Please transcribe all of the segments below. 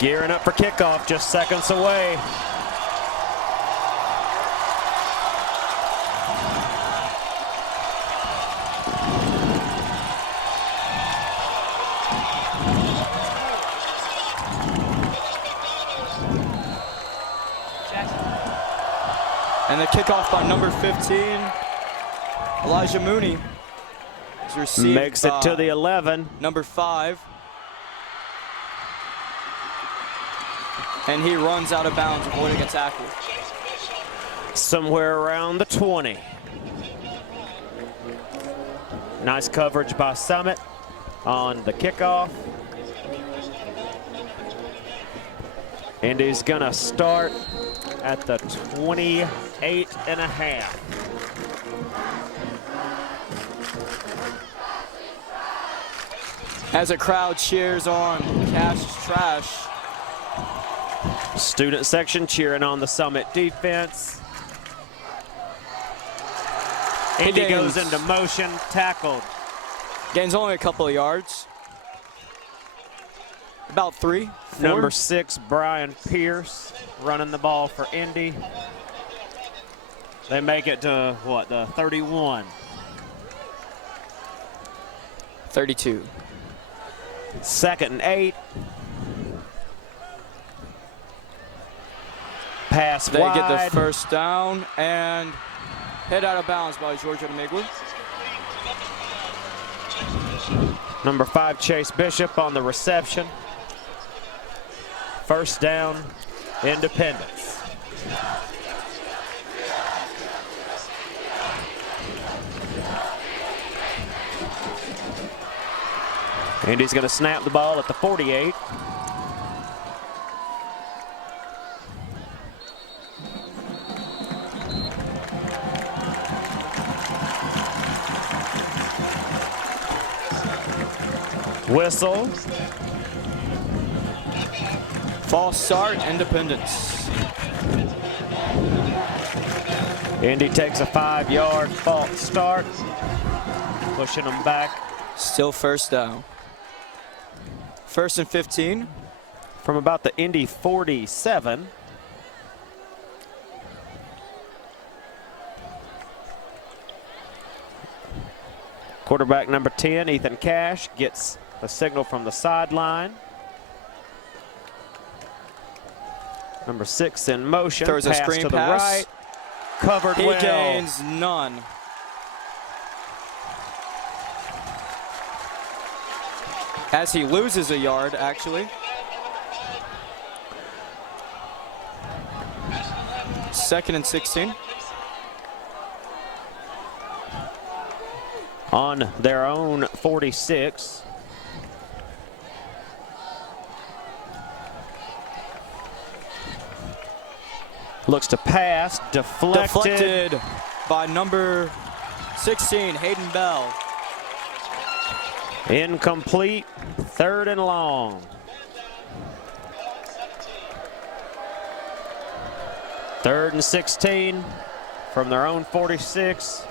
Gearing up for kickoff, just seconds away. And the kickoff by number 15, Elijah Mooney. Is received Makes it to the 11. Number 5. And he runs out of bounds, avoiding a tackle. Somewhere around the 20. Nice coverage by Summit on the kickoff. Indy's gonna start at the 28.5. As a crowd cheers on Cash's trash. Student section cheering on the Summit defense. Indy goes into motion, tackled. Gains only a couple of yards. About 3, 4. Number 6, Brian Pierce, running the ball for Indy. They make it to, what, the 31. 32. 2nd and 8. Pass They wide. get the first down and hit out of bounds by Georgia Demigui. Number 5, Chase Bishop on the reception. First down, Independence. Indy's going to snap the ball at the 48. Whistle. False start, Independence. Indy takes a 5-yard false start, pushing them back. Still first down. 1st and 15. From about the Indy 47. Quarterback number 10, Ethan Cash, gets a signal from the sideline. Number 6 in motion. Throws a screen to the pass. right. Covered He well. gains none. As he loses a yard, actually. Second and 16. On their own 46. Looks to pass, deflected. By number 16, Hayden Bell. Incomplete, 3rd and long. 3rd and 16 from their own 46.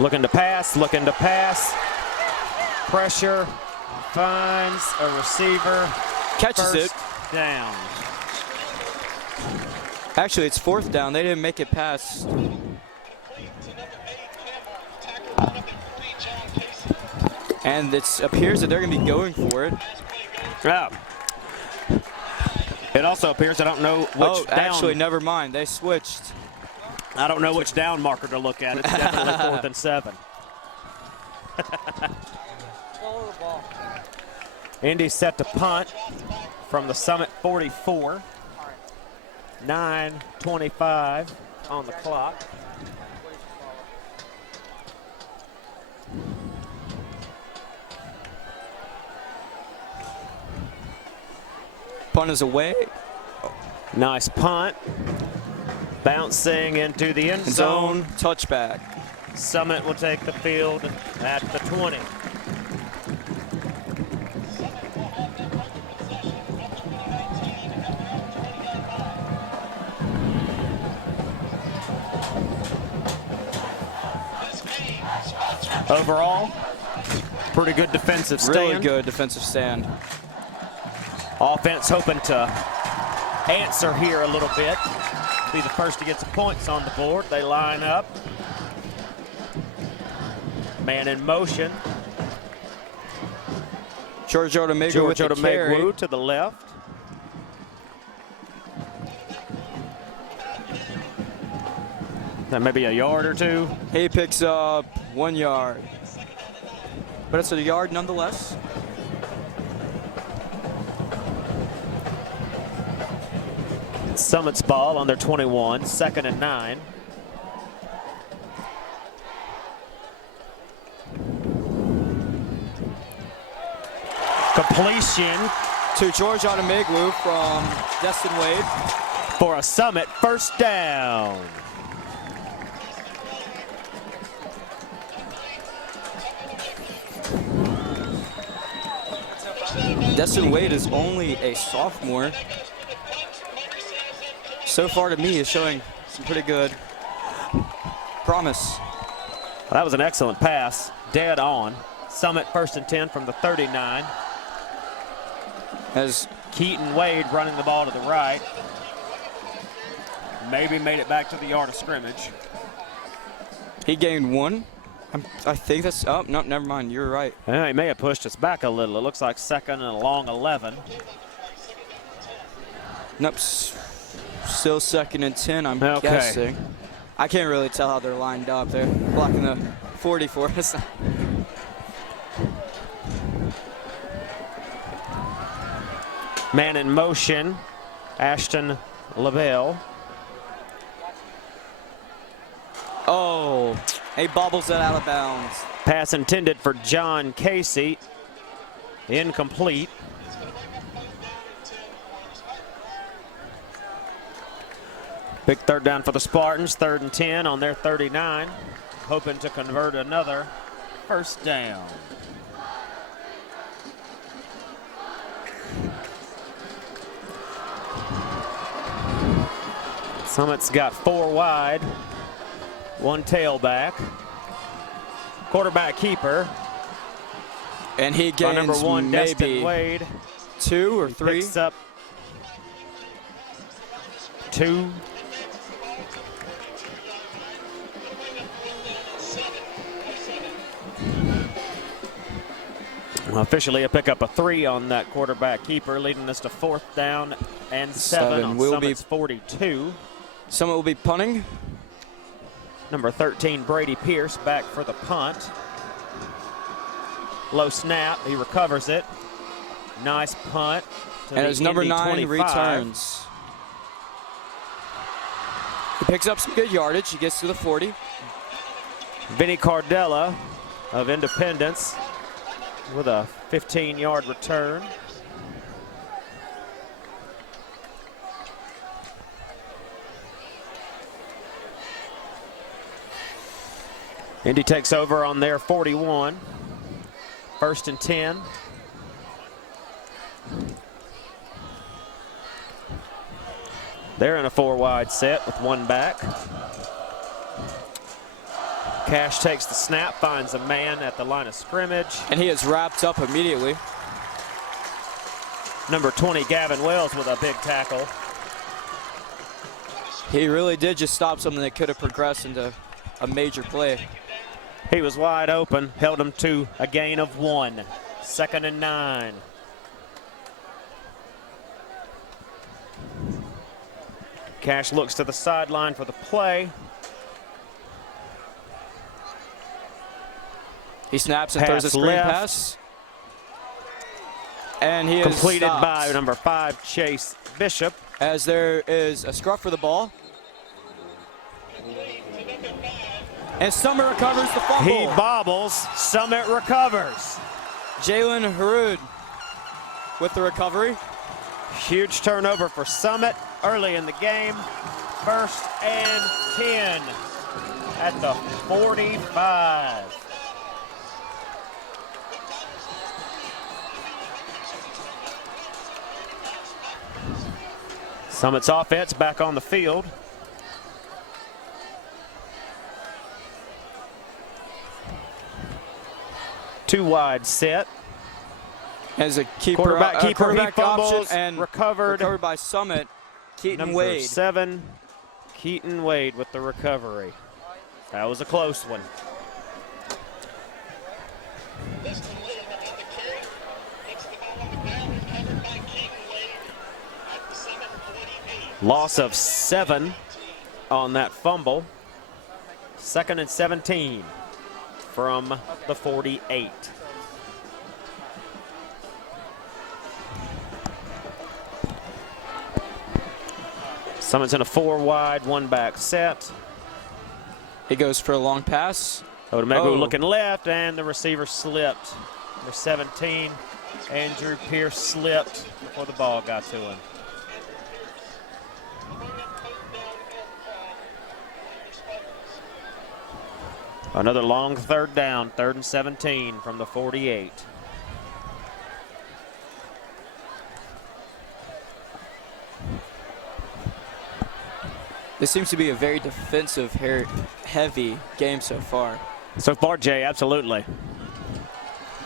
Looking to pass, looking to pass. Pressure, finds a receiver. Catches it. Down. Actually, it's 4th down. They didn't make it past. And it appears that they're going to be going for it. Yeah. It also appears I don't know which down. Actually, never mind. They switched. I don't know which down marker to look at. It's definitely 4th and 7. Indy set to punt from the Summit 44. 9:25 on the clock. Punt is away. Nice punt. Bouncing into the end Zone zone. touchback. Summit will take the field at the 20. Overall, pretty good defensive stand. Really good defensive stand. Offense hoping to answer here a little bit. Be the first to get some points on the board. They line up. Man in motion. George Odumegwu with the carry. Odumegwu to the left. That may be a yard or two. He picks up 1 yard. But it's a yard nonetheless. Summit's ball on their 21, 2nd and 9. Completion To George Odumegwu from Destin Wade. for a Summit first down. Destin Wade is only a sophomore. So far to me is showing some pretty good promise. Well, that was an excellent pass, dead on. Summit 1st and 10 from the 39. As Keaton Wade running the ball to the right. Maybe made it back to the yard of scrimmage. he gained 1. I think that's, oh, no, never mind, you're right. Well, he may have pushed us back a little. It looks like 2nd and a long 11. Nope, still 2nd and 10, I'm Okay. guessing. I can't really tell how they're lined up. They're blocking the 40 for us. Man in motion, Ashton LaBelle. Oh, he bobbles it out of bounds. Pass intended for John Casey. Incomplete. Big 3rd down for the Spartans, 3rd and 10 on their 39. Hoping to convert another first down. Summit's got 4 wide, 1 tailback. Quarterback keeper. And he By gains number 1, Destin maybe Wade. 2 or 3. Picks up 2. Officially a pickup of 3 on that quarterback keeper, leading us to 4th down and 7 on Will Summit's 42. Summit will be punting. Number 13, Brady Pierce, back for the punt. Low snap, he recovers it. Nice punt. To And the his number Indy 9 25. returns. He picks up some good yardage. He gets to the 40. Vinny Cardella of Independence with a 15-yard return. Indy takes over on their 41. 1st and 10. They're in a 4-wide set with 1 back. Cash takes the snap, finds a man at the line of scrimmage. And he is wrapped up immediately. Number 20, Gavin Wells with a big tackle. He really did just stop something that could have progressed into a major play. He was wide open, held him to a gain of 1. 2nd and 9. Cash looks to the sideline for the play. He snaps and throws a screen left. pass. And he is Completed stopped. by number 5, Chase Bishop. As there is a scruff for the ball. And Summer recovers the fumble. He bobbles, Summit recovers. Jalen Harud with the recovery. Huge turnover for Summit early in the game. 1st and 10 at the 45. Summit's offense back on the field. Two wide set. As a keeper, Quarterback he quarterback fumbles option and recovered. by Summit. Keaton Number Wade. 7, Keaton Wade with the recovery. That was a close one. Loss of 7 on that fumble. 2nd and 17 from the 48. Summit's in a 4 wide, 1 back set. He goes for a long pass. Odumegwu looking left, and the receiver slipped. Number 17, Andrew Pierce slipped before the ball got to him. Another long 3rd down, 3rd and 17 from the 48. This seems to be a very defensive, heavy game so far. So far, Jay, absolutely.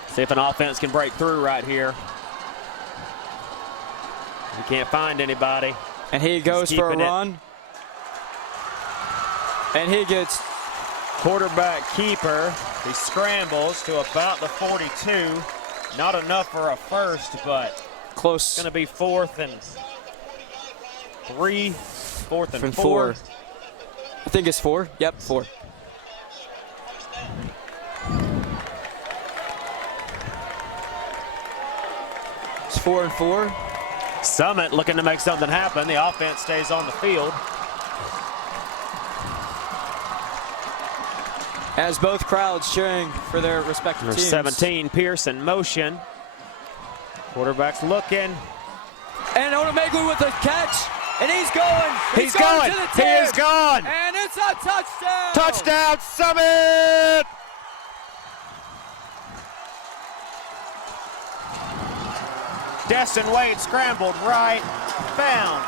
See if an offense can break through right here. You can't find anybody. And he goes for a run. And he gets quarterback keeper. He scrambles to about the 42. Not enough for a first, but close. It's going to be 4th and 3. 4th and 4. I think it's 4. Yep, 4. It's 4 and 4. Summit looking to make something happen. The offense stays on the field. As both crowds cheering for their respective teams. 17, Pierce in motion. Quarterback's looking. And Odumegwu with a catch. And he's going. He's going. To the 10. He is gone. And it's a touchdown. Touchdown, Summit! Destin Wade scrambled right, found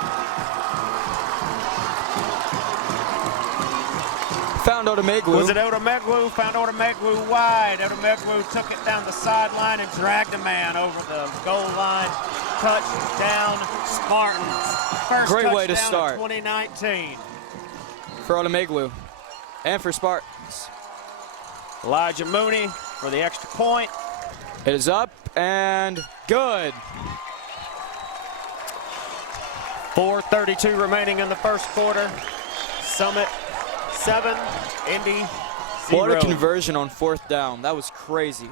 Odumegwu. Was it Odumegwu? Found Odumegwu wide. Odumegwu took it down the sideline and dragged a man over the goal line. Touchdown, Spartans. First Great way to touchdown start. of 2019. For Odumegwu and for Spartans. Elijah Mooney for the extra point. It is up and good. 4:32 remaining in the first quarter. Summit 7, Indy 0. What a conversion on 4th down. That was crazy.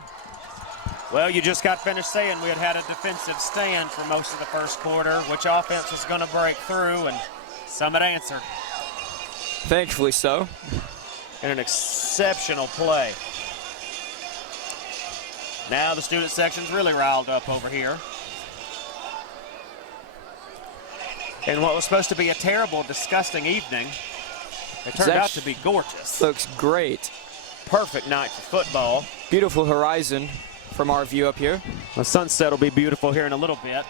Well, you just got finished saying we had a defensive stand for most of the first quarter. Which offense was going to break through, and Summit answered. Thankfully so. In an exceptional play. Now the student section's really riled up over here. And what was supposed to be a terrible, disgusting evening, it turned out to be gorgeous. Looks great. Perfect night for football. Beautiful horizon from our view up here. The sunset will be beautiful here in a little bit.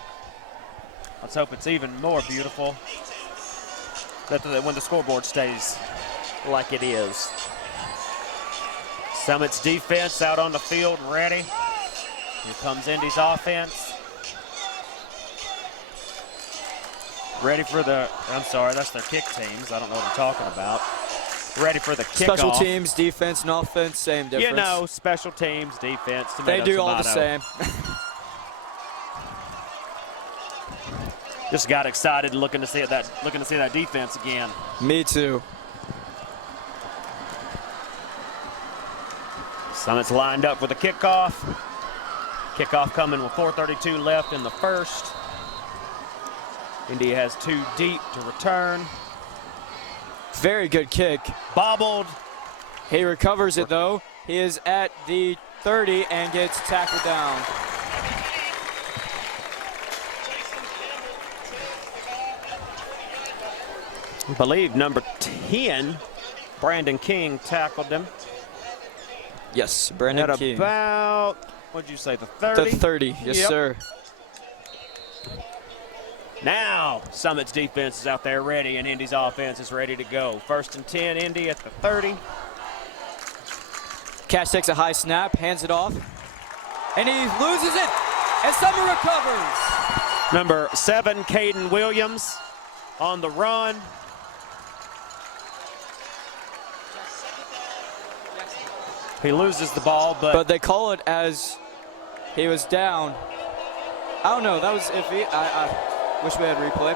Let's hope it's even more beautiful when the scoreboard stays like it is. Summit's defense out on the field, ready. Here comes Indy's offense. Ready for I'm sorry, that's their kick teams. I don't know what I'm talking about. Ready for the kickoff. Special teams, defense, and offense, same difference. You know, special teams, defense, tomato, they do tomato. all the same. Just got excited looking to see that defense again. Me too. Summit's lined up for the kickoff. Kickoff coming with 4:32 left in the first. Indy has 2 deep to return. Very good kick. Bobbled. He recovers it though. He is at the 30 and gets tackled down. I believe number 10, Brandon King, tackled him. Yes, Brandon at King. About, what'd you say, the 30? The 30, yes, Yep. sir. Now, Summit's defense is out there ready, and Indy's offense is ready to go. 1st and 10, Indy at the 30. Cash takes a high snap, hands it off. And he loses it. And Summer recovers. Number 7, Caden Williams on the run. He loses the ball, but they call it as he was down. I don't know. That was iffy. I wish we had replay.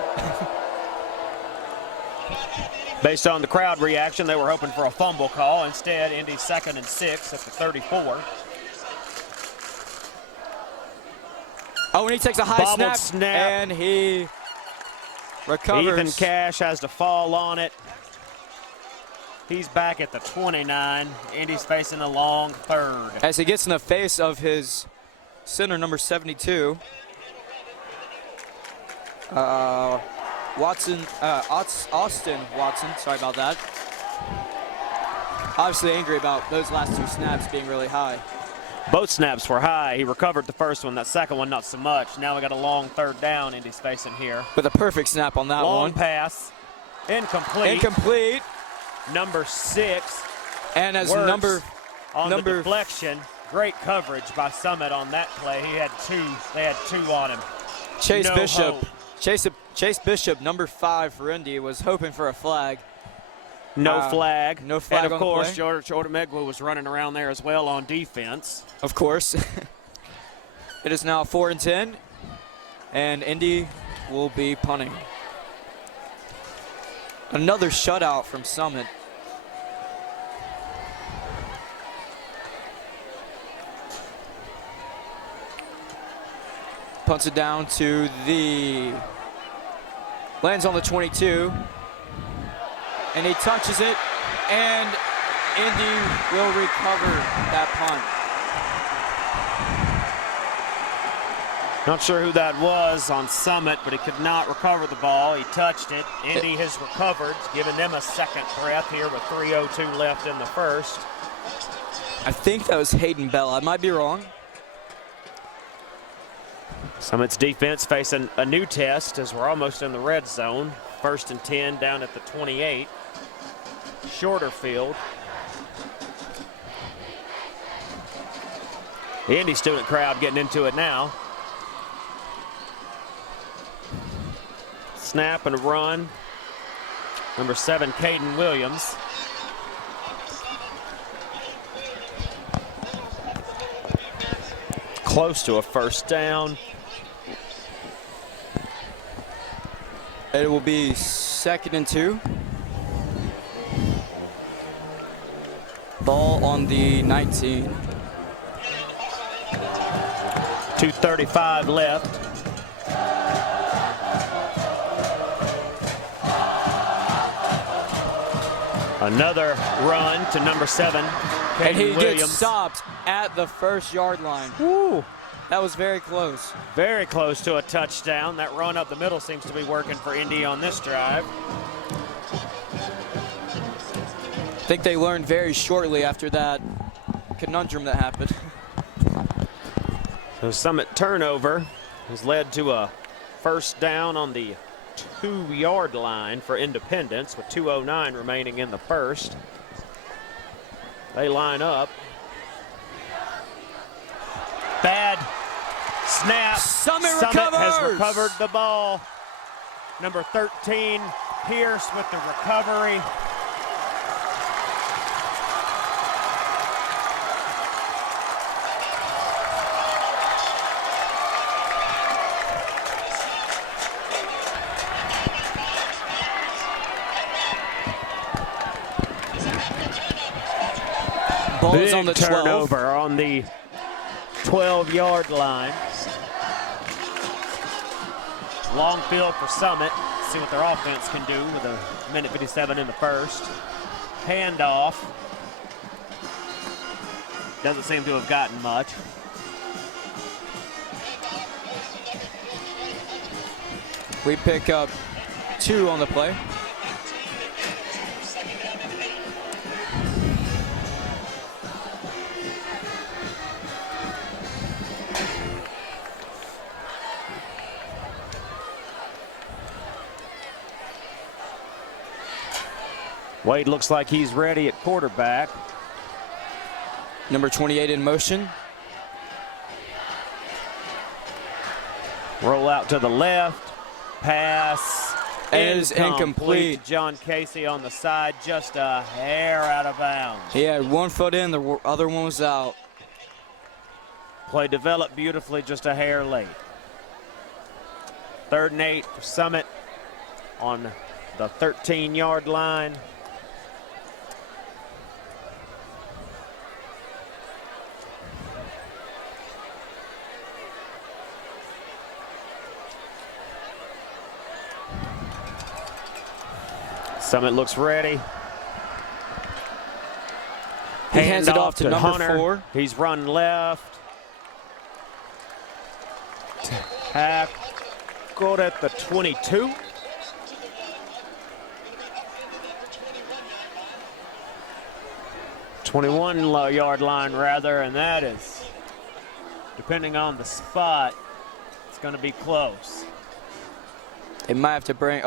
Based on the crowd reaction, they were hoping for a fumble call. Instead, Indy 2nd and 6 at the 34. Oh, and he takes a high Bobbled snap, and he recovers. Ethan Cash has to fall on it. He's back at the 29. Indy's facing a long third. As he gets in the face of his center, number 72. Austin Watson, sorry about that. Obviously angry about those last 2 snaps being really high. Both snaps were high. He recovered the first one. That second one, not so much. Now we got a long third down Indy's facing here. With a perfect snap on that long one. Pass. Incomplete. Incomplete. Number 6. And as the deflection, great coverage by Summit on that play. They had 2 on him. Chase No Bishop. hope. Chase Bishop, number 5 for Indy, was hoping for a flag. No flag. No flag. And of on course, the play. George Odemegwu was running around there as well on defense. Of course. It is now 4 and 10, and Indy will be punting. Another shutout from Summit. Punts it down to the, lands on the 22, and he touches it, and Indy will recover that punt. Not sure who that was on Summit, but he could not recover the ball. He touched it. Indy has recovered, giving them a second breath here with 3:02 left in the first. I think that was Hayden Bell. I might be wrong. Summit's defense facing a new test as we're almost in the red zone. 1st and 10 down at the 28. Shorter field. The Indy student crowd getting into it now. Snap and a run. Number 7, Caden Williams. Close to a first down. It will be 2nd and 2. Ball on the 19. 2:35 left. Another run to number 7, Caden And he Williams. gets stopped at the 1st-yard line. Woo. That was very close. Very close to a touchdown. That run up the middle seems to be working for Indy on this drive. I think they learned very shortly after that conundrum that happened. So Summit turnover has led to a first down on the 2-yard line for Independence with 2:09 remaining in the first. They line up. Bad snap. Summit has recovers. recovered the ball. Number 13, Pierce with the recovery. Ball is Big on the 12. turnover on the 12-yard line. Long field for Summit. See what their offense can do with a minute 57 in the first. Handoff. Doesn't seem to have gotten much. We pick up 2 on the play. Wade looks like he's ready at quarterback. Number 28 in motion. Roll out to the left. Pass. It is incomplete. John Casey on the side, just a hair out of bounds. He had 1 foot in, the other one was out. Play developed beautifully, just a hair late. 3rd and 8 for Summit on the 13-yard line. Summit looks ready. He hands it off to number Hunter. 4. He's run left. Tackled at the 22. Yard line rather, and that is, depending on the spot, it's going to be close. They might have to bring,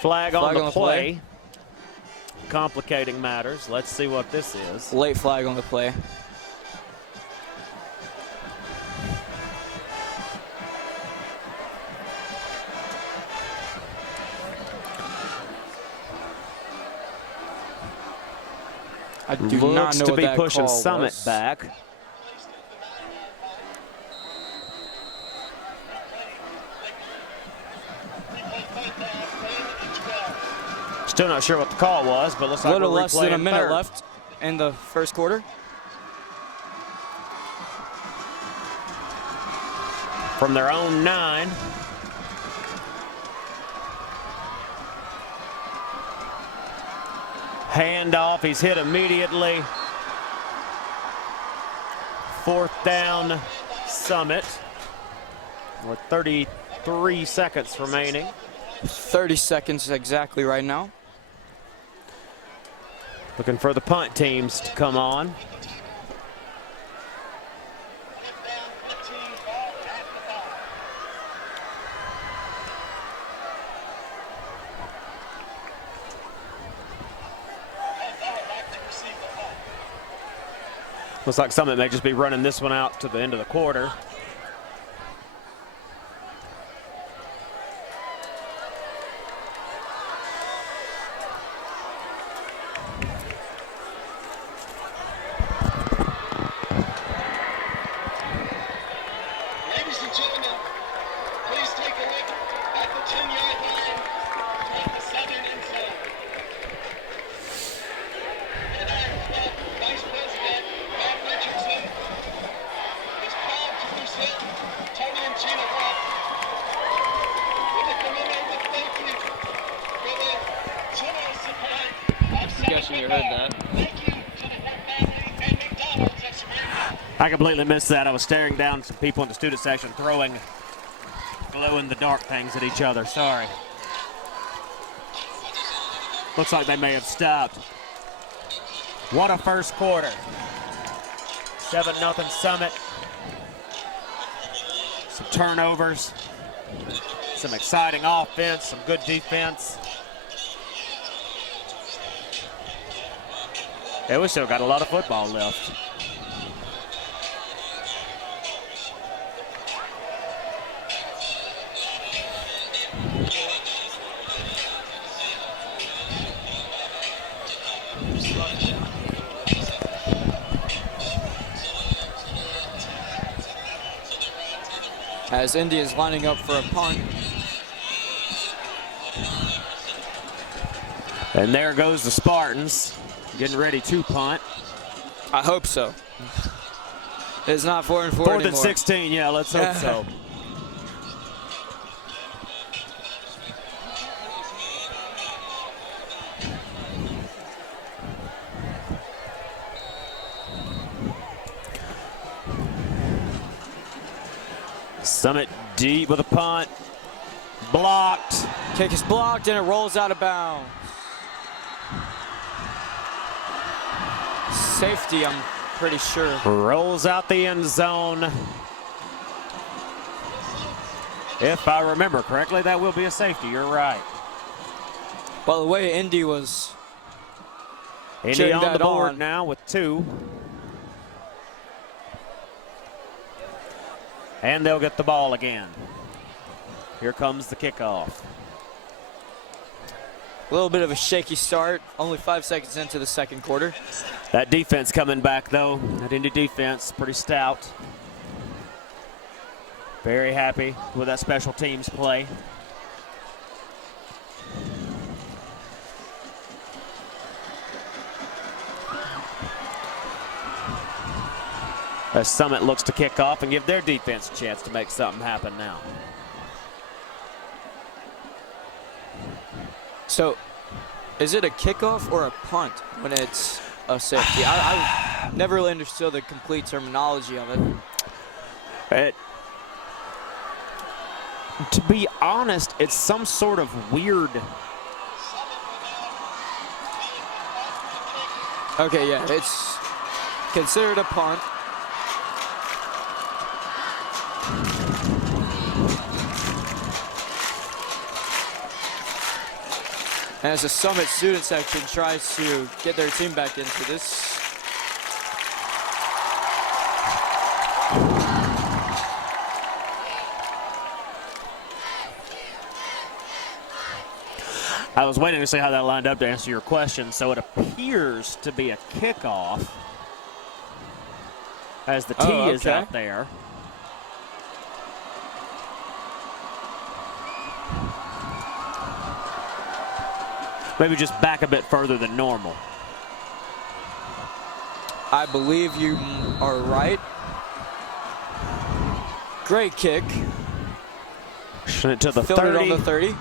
Flag on the play. Complicating matters. Let's see what this is. Late flag on the play. I do not Looks know to what be that pushing call Summit was. back. Still not sure what the call was, but looks A like little we're less than a replaying minute third. left in the first quarter. From their own 9. Handoff, he's hit immediately. 4th down, Summit. With 33 seconds remaining. 30 seconds exactly right now. Looking for the punt teams to come on. Looks like Summit may just be running this one out to the end of the quarter. Ladies and gentlemen, please take a look at the 10-yard line toward the southern end zone. And our Vice President, Bob Richardson, is proud to present Tony and Gina Watt with a commemorative thank you for the generous support of Summit football. Thank you to the Fort family and McDonald's at Smyrna. I completely missed that. I was staring down some people in the student section throwing glow-in-the-dark things at each other. Sorry. Looks like they may have stopped. What a first quarter. 7-0 Summit. Some turnovers. Some exciting offense. Some good defense. Yeah, we still got a lot of football left. As Indy is lining up for a punt. And there goes the Spartans, getting ready to punt. I hope so. It's not 4 and 4 4th anymore. and 16, yeah, let's hope so. Summit deep with a punt. Blocked. Kick is blocked and it rolls out of bounds. Safety, I'm pretty sure. Rolls out the end zone. If I remember correctly, that will be a safety. You're right. By the way, Indy was Indy cheering on the that board on. now with 2. And they'll get the ball again. Here comes the kickoff. A little bit of a shaky start, only 5 seconds into the second quarter. That defense coming back, though. That Indy defense, pretty stout. Very happy with that special teams play. As Summit looks to kick off and give their defense a chance to make something happen now. So, is it a kickoff or a punt when it's a safety? I never really understood the complete terminology of it. To be honest, it's some sort of weird. Okay, yeah, it's considered a punt. And as the Summit student section tries to get their team back into this. I was waiting to see how that lined up to answer your question. So it appears to be a kickoff as the tee is out there. Maybe just back a bit further than normal. I believe you are right. Great kick. Sent it to the Filled 30. it on the 30.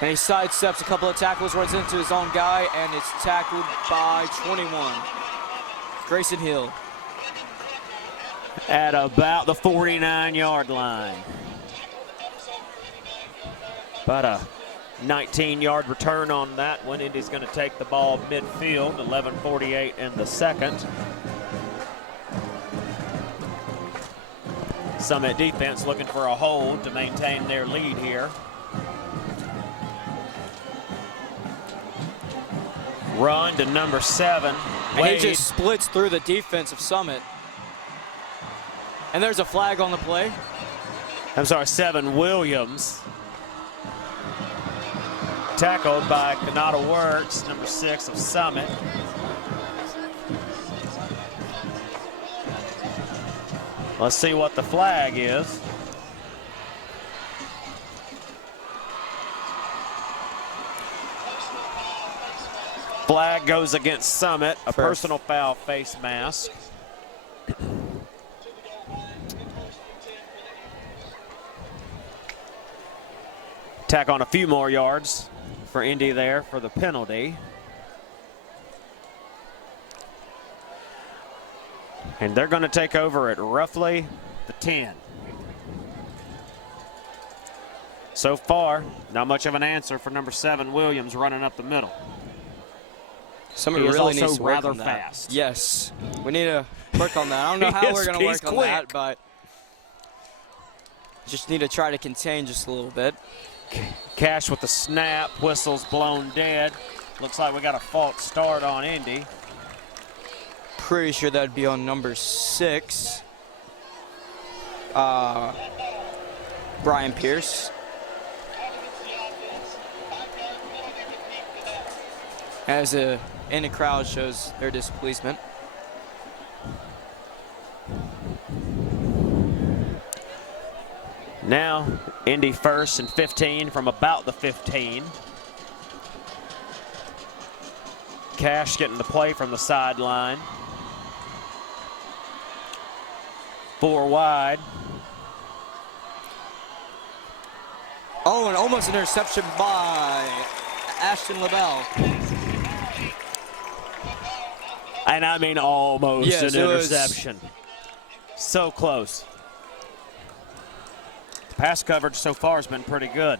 And he sidesteps a couple of tackles, runs into his own guy, and it's tackled by 21. Grayson Hill. At about the 49-yard line. About a 19-yard return on that one. Indy's going to take the ball midfield, 11:48 in the second. Summit defense looking for a hold to maintain their lead here. Run to number 7. And he just splits through the defense of Summit. And there's a flag on the play. I'm sorry, 7 Williams. Tackled by Kanata Works, number 6 of Summit. Let's see what the flag is. Flag goes against Summit, a personal foul face mask. Tack on a few more yards for Indy there for the penalty. And they're going to take over at roughly the 10. So far, not much of an answer for number 7 Williams running up the middle. Somebody really needs to work on that. Fast. Yes, we need to work on that. I don't know how we're going to work on that, but just need to try to contain just a little bit. Cash with the snap, whistle's blown dead. Looks like we got a false start on Indy. Pretty sure that'd be on number 6. Brian Pierce. As the Indy crowd shows their displeasement. Now, Indy first and 15 from about the 15. Cash getting the play from the sideline. 4 wide. Oh, and almost an interception by Ashton LaBelle. And I mean almost yes, an interception. So close. Pass coverage so far has been pretty good.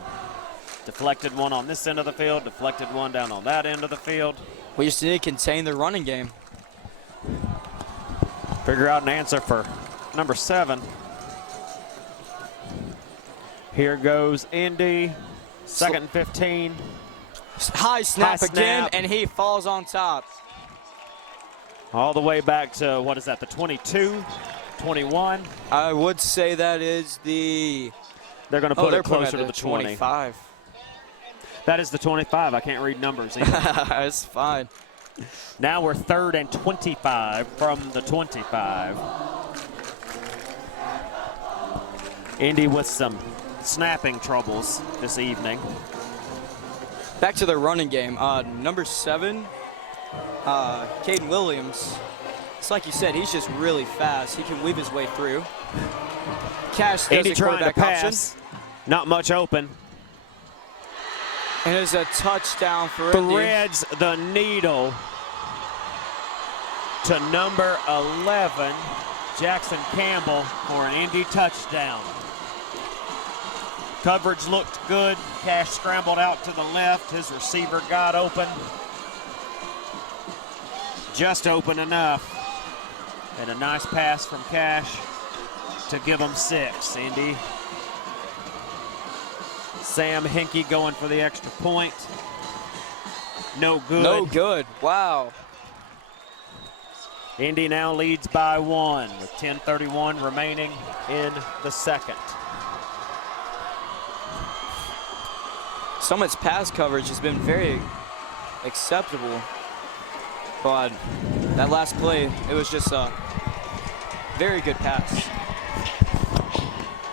Deflected one on this end of the field, deflected one down on that end of the field. We just need to contain the running game. Figure out an answer for number 7. Here goes Indy, 2nd and 15. High snap High again, snap. and he falls on top. All the way back to, what is that, the 22? 21. I would say that is the. They're going to Oh, put they're it putting closer it to at the 20. 25. That is the 25. I can't read numbers either. That's fine. Now we're 3rd and 25 from the 25. Indy with some snapping troubles this evening. Back to the running game. Number 7, Caden Williams. It's like you said, he's just really fast. He can weave his way through. Cash does Indy a trying to quarterback option. pass. Not much open. And it's a touchdown for Indy. Threads the needle to number 11, Jackson Campbell, for an Indy touchdown. Coverage looked good. Cash scrambled out to the left. His receiver got open. Just open enough. And a nice pass from Cash to give him 6. Indy. Sam Hinkie going for the extra point. No good. No good. Wow. Indy now leads by 1 with 10:31 remaining in the second. Summit's pass coverage has been very acceptable, but that last play, it was just a very good pass.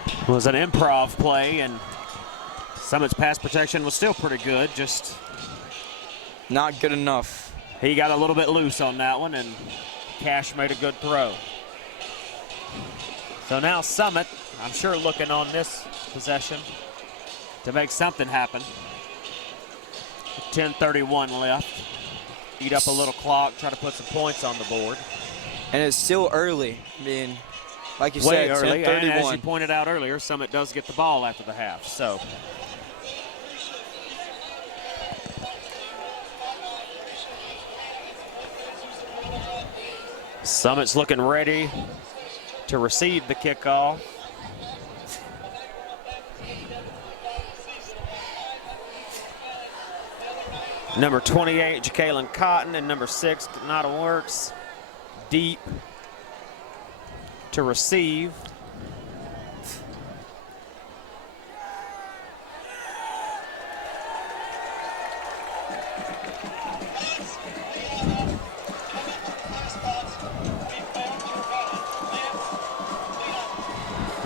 It was an improv play, and Summit's pass protection was still pretty good. Just Not good enough. he got a little bit loose on that one, and Cash made a good throw. So now Summit, I'm sure, looking on this possession to make something happen. 10:31 left. Eat up a little clock, try to put some points on the board. And it's still early. I mean, like you Way said, early, and as you 10:31. pointed out earlier, Summit does get the ball after the half. So Summit's looking ready to receive the kickoff. Number 28, Jacalen Cotton, and number 6, Nada Works, deep to receive.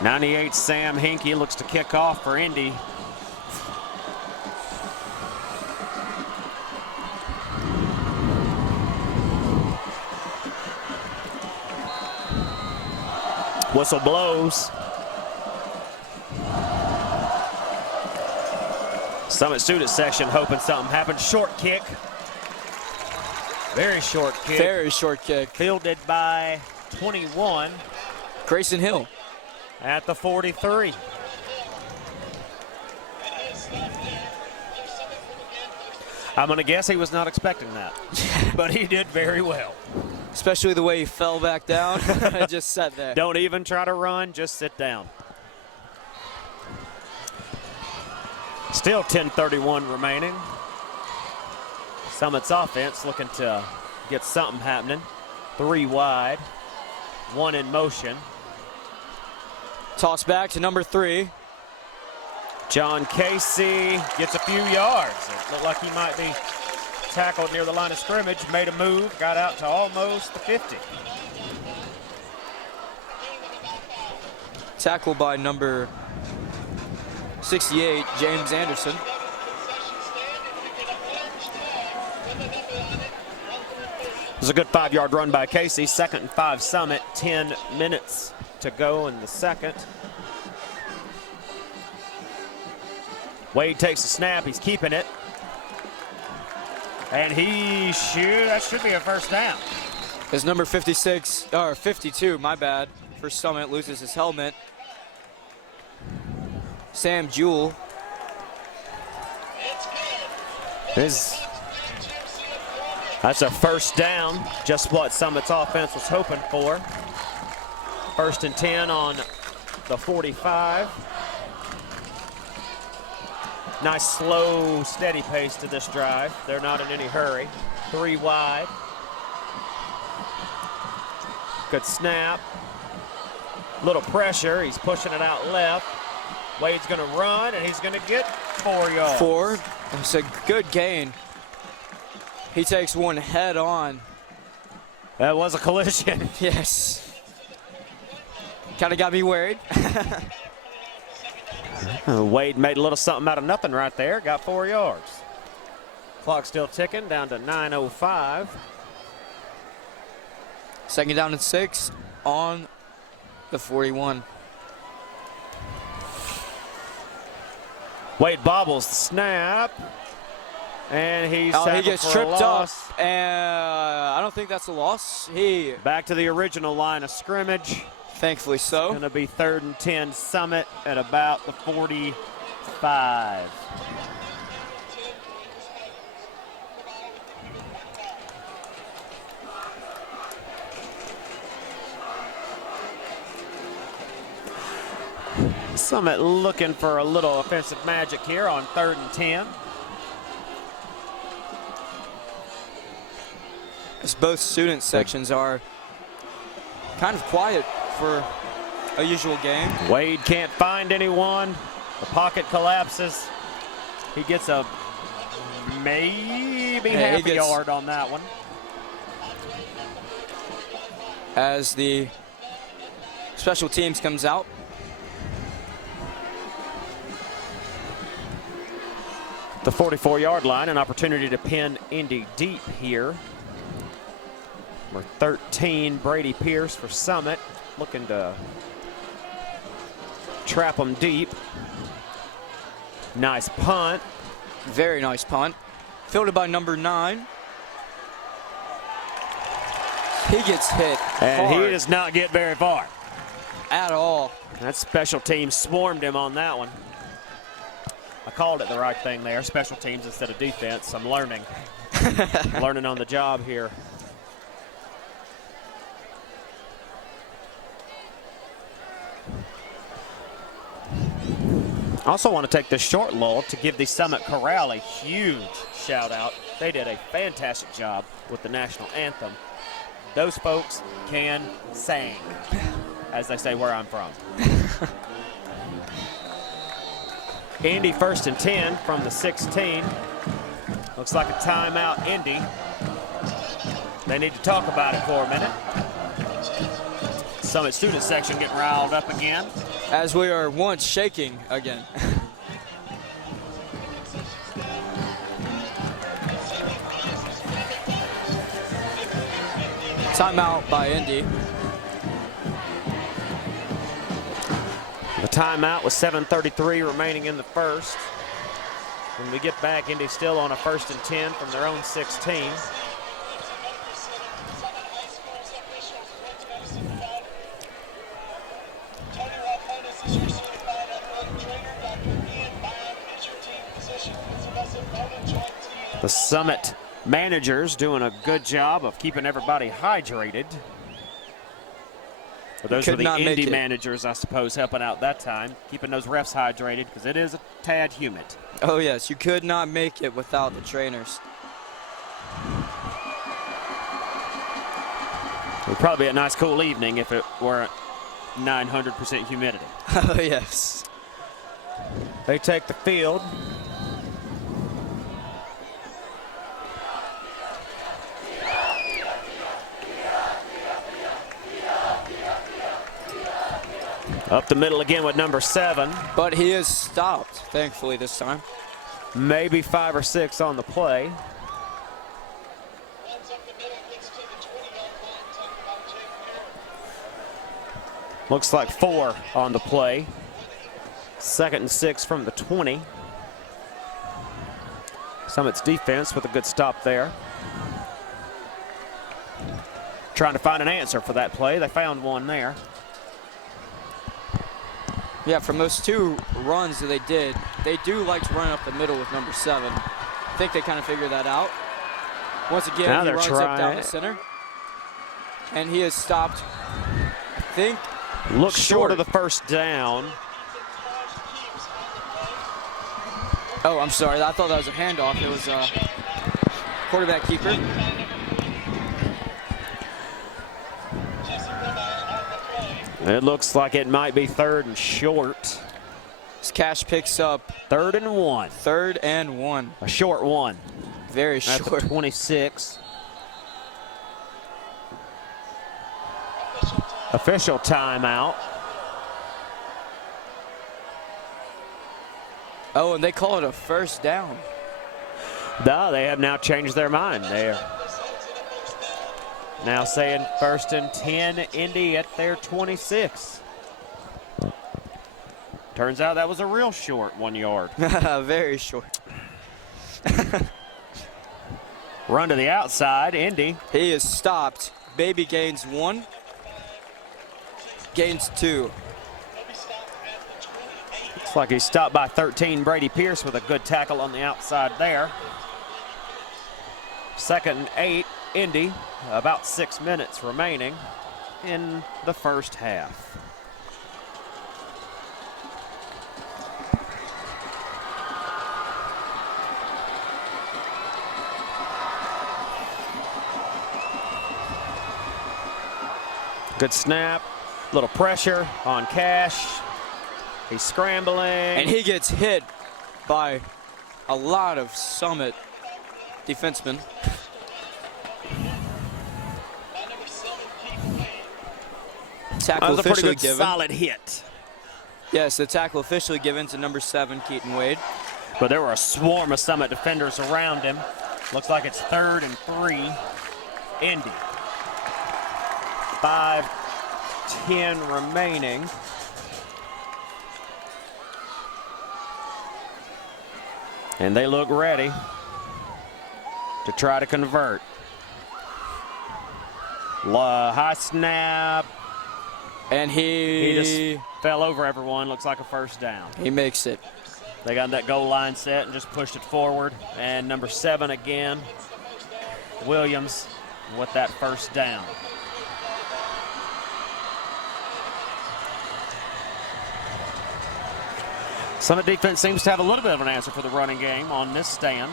'98 Sam Hinkie looks to kick off for Indy. Whistle blows. Summit student section hoping something happens. Short kick. Very short kick. Very short kick. Fielded by 21 Grayson Hill. at the 43. I'm going to guess he was not expecting that, but he did very well. Especially the way he fell back down and just sat there. Don't even try to run, just sit down. Still 10:31 remaining. Summit's offense looking to get something happening. 3 wide, 1 in motion. Toss back to number 3. John Casey gets a few yards. It looked like he might be tackled near the line of scrimmage, made a move, got out to almost the 50. Tackled by number 68, James Anderson. It was a good 5-yard run by Casey. 2nd and 5 Summit, 10 minutes to go in the second. Wade takes a snap, he's keeping it. And that should be a first down. As number 56, or 52, my bad, for Summit, loses his helmet. Sam Jewell. That's a first down, just what Summit's offense was hoping for. 1st and 10 on the 45. Nice, slow, steady pace to this drive. They're not in any hurry. 3 wide. Good snap. Little pressure. He's pushing it out left. Wade's going to run, and he's going to get 4 yards. 4. It's a good gain. He takes one head on. That was a collision. Yes. Kind of got me worried. Wade made a little something out of nothing right there. Got 4 yards. Clock still ticking down to 9:05. 2nd down and 6 on the 41. Wade bobbles the snap. And he's he gets tripped up, loss. and I don't think that's a loss. Back to the original line of scrimmage. Thankfully so. Going to be 3rd and 10 Summit at about the 45. Summit looking for a little offensive magic here on 3rd and 10. As both student sections are kind of quiet for a usual game. Wade can't find anyone. The pocket collapses. He gets a maybe half a yard on that one. As the special teams comes out. The 44-yard line, an opportunity to pin Indy deep here. Number 13, Brady Pierce for Summit, looking to trap them deep. Nice punt. Very nice punt. Fielded by number 9. He gets hit And hard he does not get very far. at all. That special teams swarmed him on that one. I called it the right thing there, special teams instead of defense. I'm learning. Learning on the job here. I also want to take this short lull to give the Summit Chorale a huge shout out. They did a fantastic job with the national anthem. Those folks can sing, as they say where I'm from. Indy 1st and 10 from the 16. Looks like a timeout, Indy. They need to talk about it for a minute. Summit student section getting riled up again. As we are once shaking again. Timeout by Indy. The timeout with 7:33 remaining in the first. When we get back, Indy still on a 1st and 10 from their own 16. The Summit managers doing a good job of keeping everybody hydrated. But those were the Indy managers, I suppose, helping out that time, keeping those refs hydrated because it is a tad humid. Oh yes, you could not make it without the trainers. It would probably be a nice cool evening if it weren't 900% humidity. Oh yes. They take the field. Up the middle again with number 7. But he is stopped, thankfully, this time. Maybe 5 or 6 on the play. Looks like 4 on the play. 2nd and 6 from the 20. Summit's defense with a good stop there. Trying to find an answer for that play. They found one there. Yeah, from those 2 runs that they did, they do like to run up the middle with number 7. I think they kind of figured that out. Once again, Now he runs up down trying. the center. And he is stopped, I think, Looks short of the first down. Oh, I'm sorry. I thought that was a handoff. It was a quarterback keeper. It looks like it might be 3rd and short. As Cash picks up 3rd and 1. 3rd and 1. A short one. Very That's short. 26. Official timeout. Oh, and they call it a first down. No, they have now changed their mind. They're now saying 1st and 10, Indy at their 26. Turns out that was a real short 1 yard. Very short. Run to the outside, Indy. He is stopped. Baby gains 1. Gains 2. Looks like he's stopped by 13, Brady Pierce, with a good tackle on the outside there. 2nd and 8, Indy. About 6 minutes remaining in the first half. Good snap, little pressure on Cash. He's scrambling. And he gets hit by a lot of Summit defensemen. That Tackle was a pretty officially good, given. solid hit. Yes, the tackle officially given to number 7, Keaton Wade. But there were a swarm of Summit defenders around him. Looks like it's 3rd and 3, Indy. 5:10 remaining. And they look ready to try to convert. High snap. And He just fell over everyone. Looks like a first down. he makes it. They got that goal line set and just pushed it forward. And number 7 again, Williams, with that first down. Summit defense seems to have a little bit of an answer for the running game on this stand.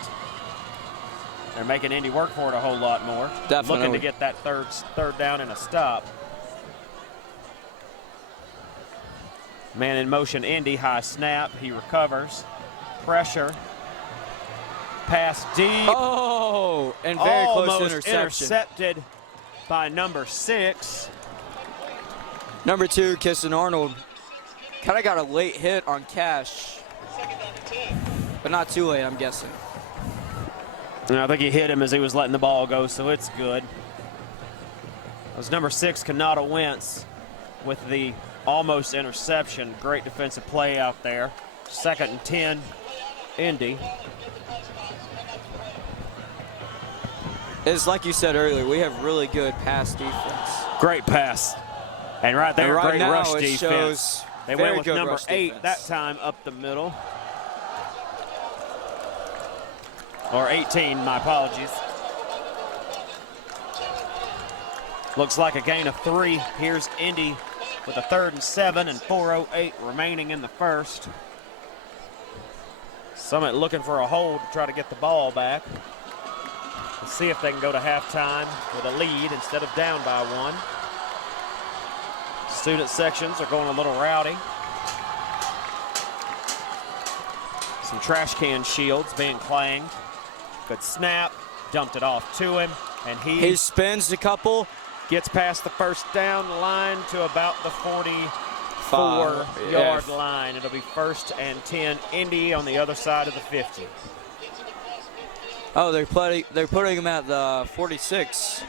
They're making Indy work for it a whole lot more. Definitely. Looking to get that third down and a stop. Man in motion, Indy, high snap. He recovers. Pressure. Pass deep. Oh, and very close Almost interception. intercepted by number 6. Number 2, Kisson Arnold, kind of got a late hit on Cash, but not too late, I'm guessing. And I think he hit him as he was letting the ball go, so it's good. It was number 6, Kanata Wentz, with the almost interception. Great defensive play out there. 2nd and 10, Indy. It's like you said earlier, we have really good pass defense. Great pass. And right there, And right great now rush it defense. shows They very went with good number rush 8 defense. that time up the middle. Or 18, my apologies. Looks like a gain of 3. Here's Indy with a 3rd and 7 and 4:08 remaining in the first. Summit looking for a hold to try to get the ball back. Let's see if they can go to halftime with a lead instead of down by 1. Student sections are going a little rowdy. Some trash can shields being clanged. Good snap, dumped it off to him, and He spins a couple. gets past the first down line to about the 44-yard Yeah. line. It'll be 1st and 10, Indy on the other side of the 50. Oh, they're putting him at the 46.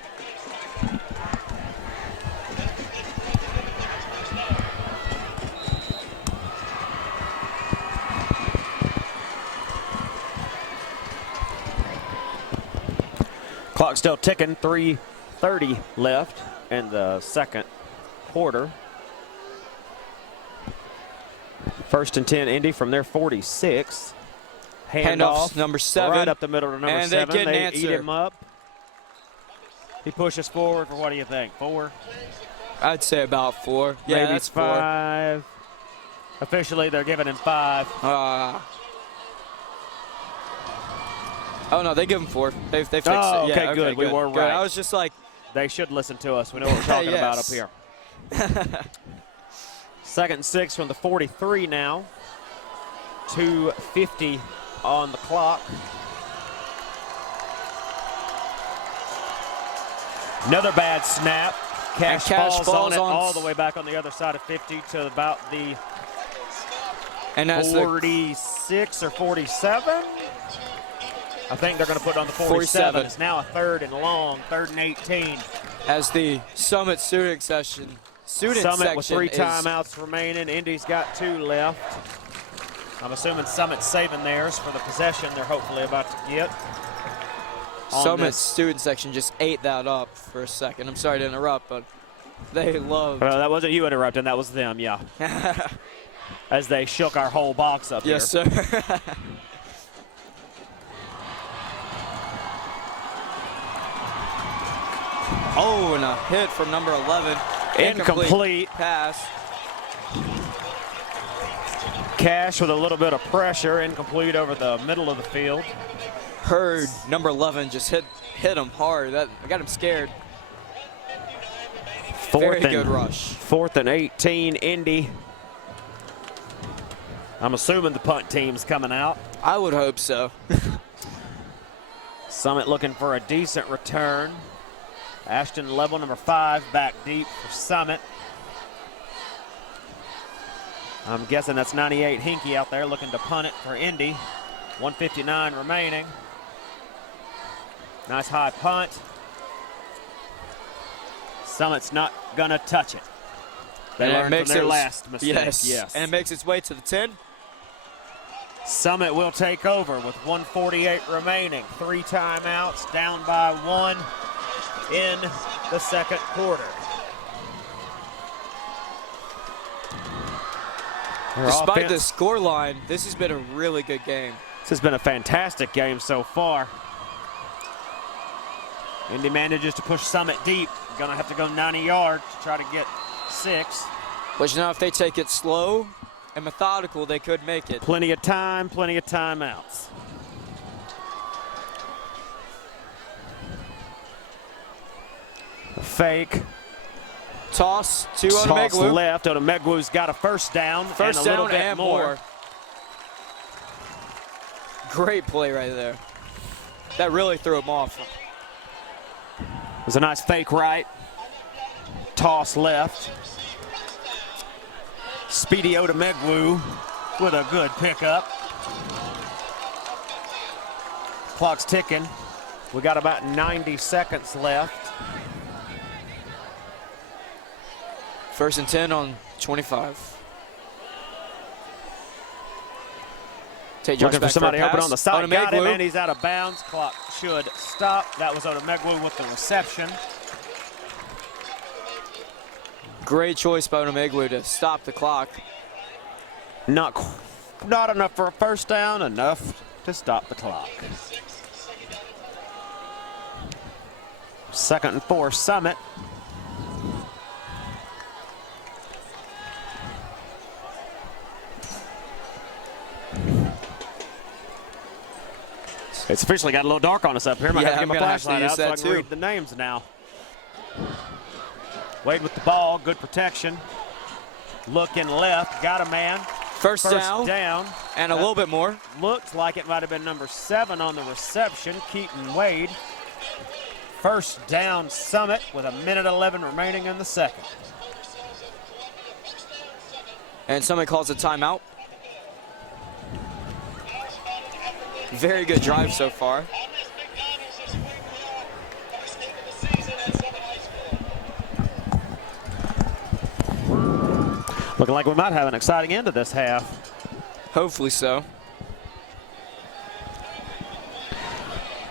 Clock still ticking, 3:30 left in the second quarter. 1st and 10, Indy from their 46. Handoff, number 7. Right up the middle to number And they 7. get an They answer. eat him up. He pushes forward for, what do you think, 4? I'd say about 4. Yeah, Maybe that's 4. 5. Officially, they're giving him 5. Oh, no, they give him 4. They fixed Oh, it. Yeah, okay, good. We were Good. right. I was just like, They should listen to us. We know what we're talking about up Yes. here. Second and 6 from the 43 now. 2:50 on the clock. Another bad snap. Cash falls on it all the way back on the other side of 50 to about the And that's 46 or 47. I think they're going to put it on the 47. It's now a 3rd and long, 3rd and 18. as the Summit student section. Summit with 3 timeouts remaining. Indy's got 2 left. I'm assuming Summit's saving theirs for the possession they're hopefully about to get. Summit student section just ate that up for a second. I'm sorry to interrupt, but they loved. Well, that wasn't you interrupting. That was them, yeah. As they shook our whole box up Yes, here. sir. Oh, and a hit from number 11. Incomplete. Pass. Cash with a little bit of pressure. Incomplete over the middle of the field. Heard number 11 just hit him hard. That got him scared. Very good rush. 4th and 18, Indy. I'm assuming the punt team's coming out. I would hope so. Summit looking for a decent return. Ashton Level, number 5, back deep for Summit. I'm guessing that's 98 Hinkie out there looking to punt it for Indy. 1:59 remaining. Nice high punt. Summit's not gonna touch it. They learned from their last mistake. Yes. And it makes its way to the 10. Summit will take over with 1:48 remaining. 3 timeouts, down by 1 in the second quarter. Despite the score line, this has been a really good game. This has been a fantastic game so far. Indy manages to push Summit deep. Gonna have to go 90 yards to try to get 6. But you know, if they take it slow and methodical, they could make it. Plenty of time, plenty of timeouts. Fake. Toss to Toss Odomegwu. left. Odomegwu's got a first down. First and a little down bit and more. Great play right there. That really threw him off. It was a nice fake right. Toss left. Speedy Odomegwu with a good pickup. Clock's ticking. We got about 90 seconds left. First and 10 on 25. Looking for somebody open on the side. Got him, Odomegwu. and he's out of bounds. Clock should stop. That was Odomegwu with the reception. Great choice by Odomegwu to stop the clock. Not enough for a first down, enough to stop the clock. 2nd and 4, Summit. It's officially got a little dark on us up here. Might have to get my flashlight out so I can read the names now. Wade with the ball, good protection. Looking left, got a man. First down. And a little bit more. Looked like it might have been number 7 on the reception, Keaton Wade. First down, Summit with 1:11 remaining in the second. And somebody calls a timeout. Very good drive so far. Looking like we might have an exciting end to this half. Hopefully so.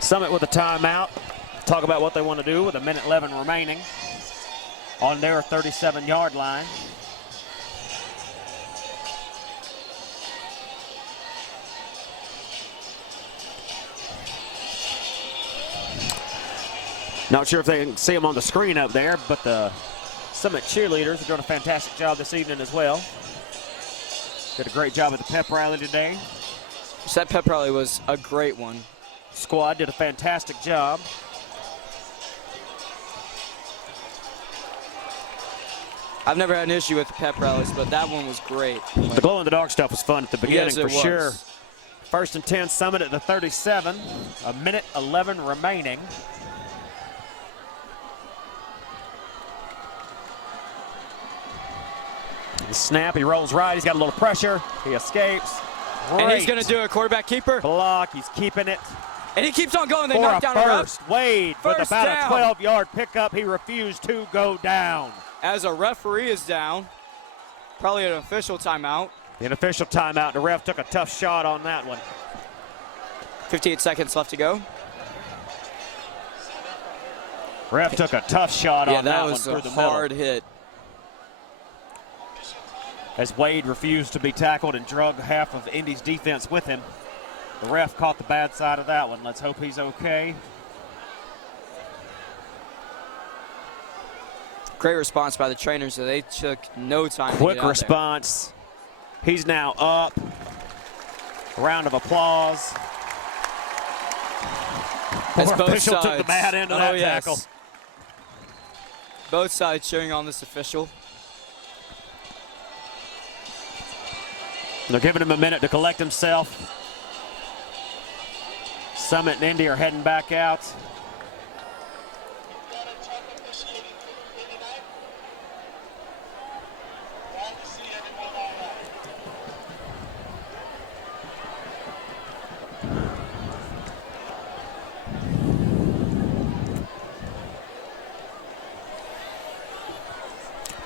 Summit with a timeout. Talk about what they want to do with 1:11 remaining on their 37-yard line. Not sure if they can see them on the screen up there, but the Summit cheerleaders are doing a fantastic job this evening as well. Did a great job at the pep rally today. That pep rally was a great one. Squad did a fantastic job. I've never had an issue with the pep rallies, but that one was great. The glow-in-the-dark stuff was fun at the beginning Yes, it for was. sure. First and 10, Summit at the 37. A minute 11 remaining. The snap, he rolls right. He's got a little pressure. He escapes. And he's Great going to do a quarterback keeper. block. He's keeping it. And he keeps on going. They For knock a down a ref. first. Wade with First about down. a 12-yard pickup. He refused to go down. As a referee is down. Probably an official timeout. An official timeout. The ref took a tough shot on that one. 58 seconds left to go. Ref took a tough shot Yeah, on that that was one a through the middle. hard hit. As Wade refused to be tackled and drug half of Indy's defense with him. The ref caught the bad side of that one. Let's hope he's okay. Great response by the trainers. So they took no time to Quick get out response. He's now up. A round of applause. there. As Poor both official sides. took the bad end of Oh, that yes. tackle. Both sides cheering on this official. They're giving him a minute to collect himself. Summit and Indy are heading back out.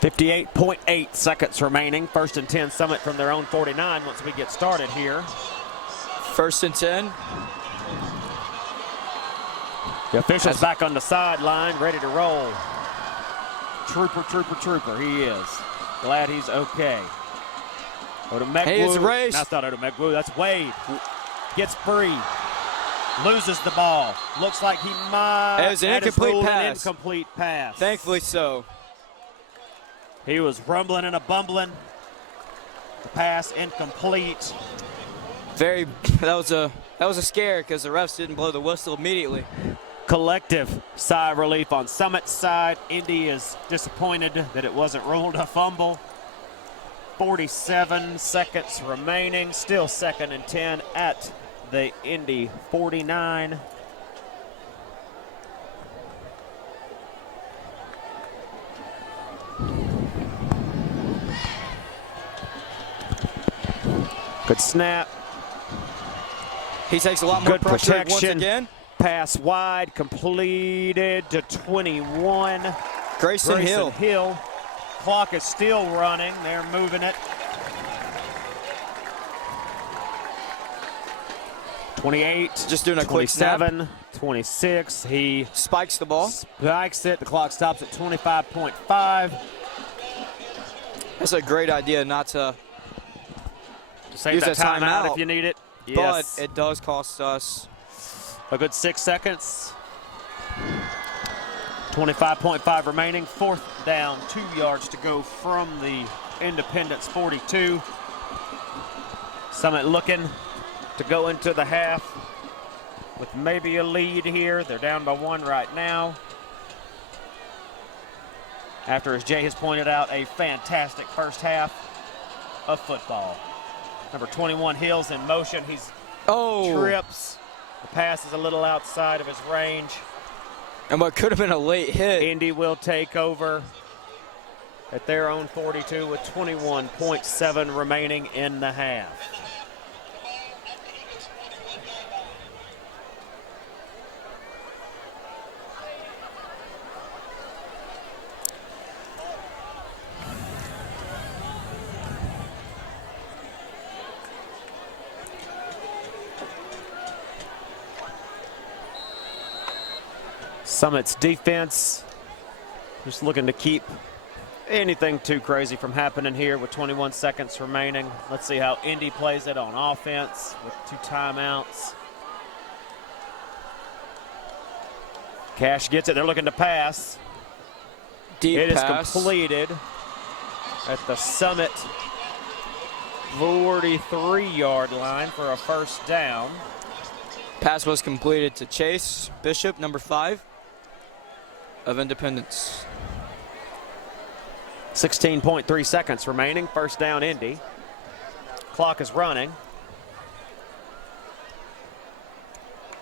.8 seconds remaining. First and 10, Summit from their own 49 once we get started here. First and 10. The official's back on the sideline, ready to roll. Trooper, trooper, trooper, he is. Glad he's okay. Odumegwu. He is raced. That's not Odumegwu, that's Wade. Gets free. Loses the ball. Looks like he might. It was an that is incomplete ruled an pass. incomplete pass. Thankfully so. He was rumbling and a bumbling. The pass incomplete. That was a scare because the refs didn't blow the whistle immediately. Collective sigh of relief on Summit's side. Indy is disappointed that it wasn't ruled a fumble. 47 seconds remaining. Still second and 10 at the Indy 49. Good snap. He takes a lot more Good pressure once protection. again. Pass wide, completed to 21. Grayson Hill. Clock is still running. They're moving it. 28. Just doing a quick snap. 27, 26. He Spikes the ball. spikes it. The clock stops at 25.5. That's a great idea not to, Save Use that that timeout timeout. if you need it. but Yes. it does cost us. A good 6 seconds. 25.5 remaining. Fourth down, 2 yards to go from the Independence 42. Summit looking to go into the half with maybe a lead here. They're down by 1 right now. After, as Jay has pointed out, a fantastic first half of football. Number 21, Hills in motion. He's trips. The pass is a little outside of his range. And what could have been a late hit. Indy will take over at their own 42 with 21.7 remaining in the half. Summit's defense just looking to keep anything too crazy from happening here with 21 seconds remaining. Let's see how Indy plays it on offense with 2 timeouts. Cash gets it. They're looking to pass. Deep It is pass. completed at the Summit 43-yard line for a first down. Pass was completed to Chase Bishop, number 5 of Independence. 16.3 seconds remaining. First down, Indy. Clock is running.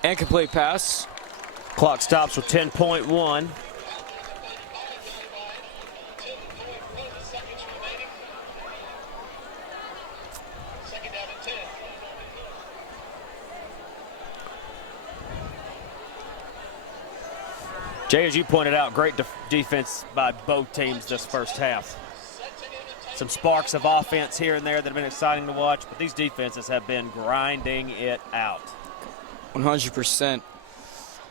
Incomplete pass. Clock stops with 10.1. 10.1 seconds remaining. Second down and 10. Jay, as you pointed out, great defense by both teams this first half. Some sparks of offense here and there that have been exciting to watch, but these defenses have been grinding it out. 100%.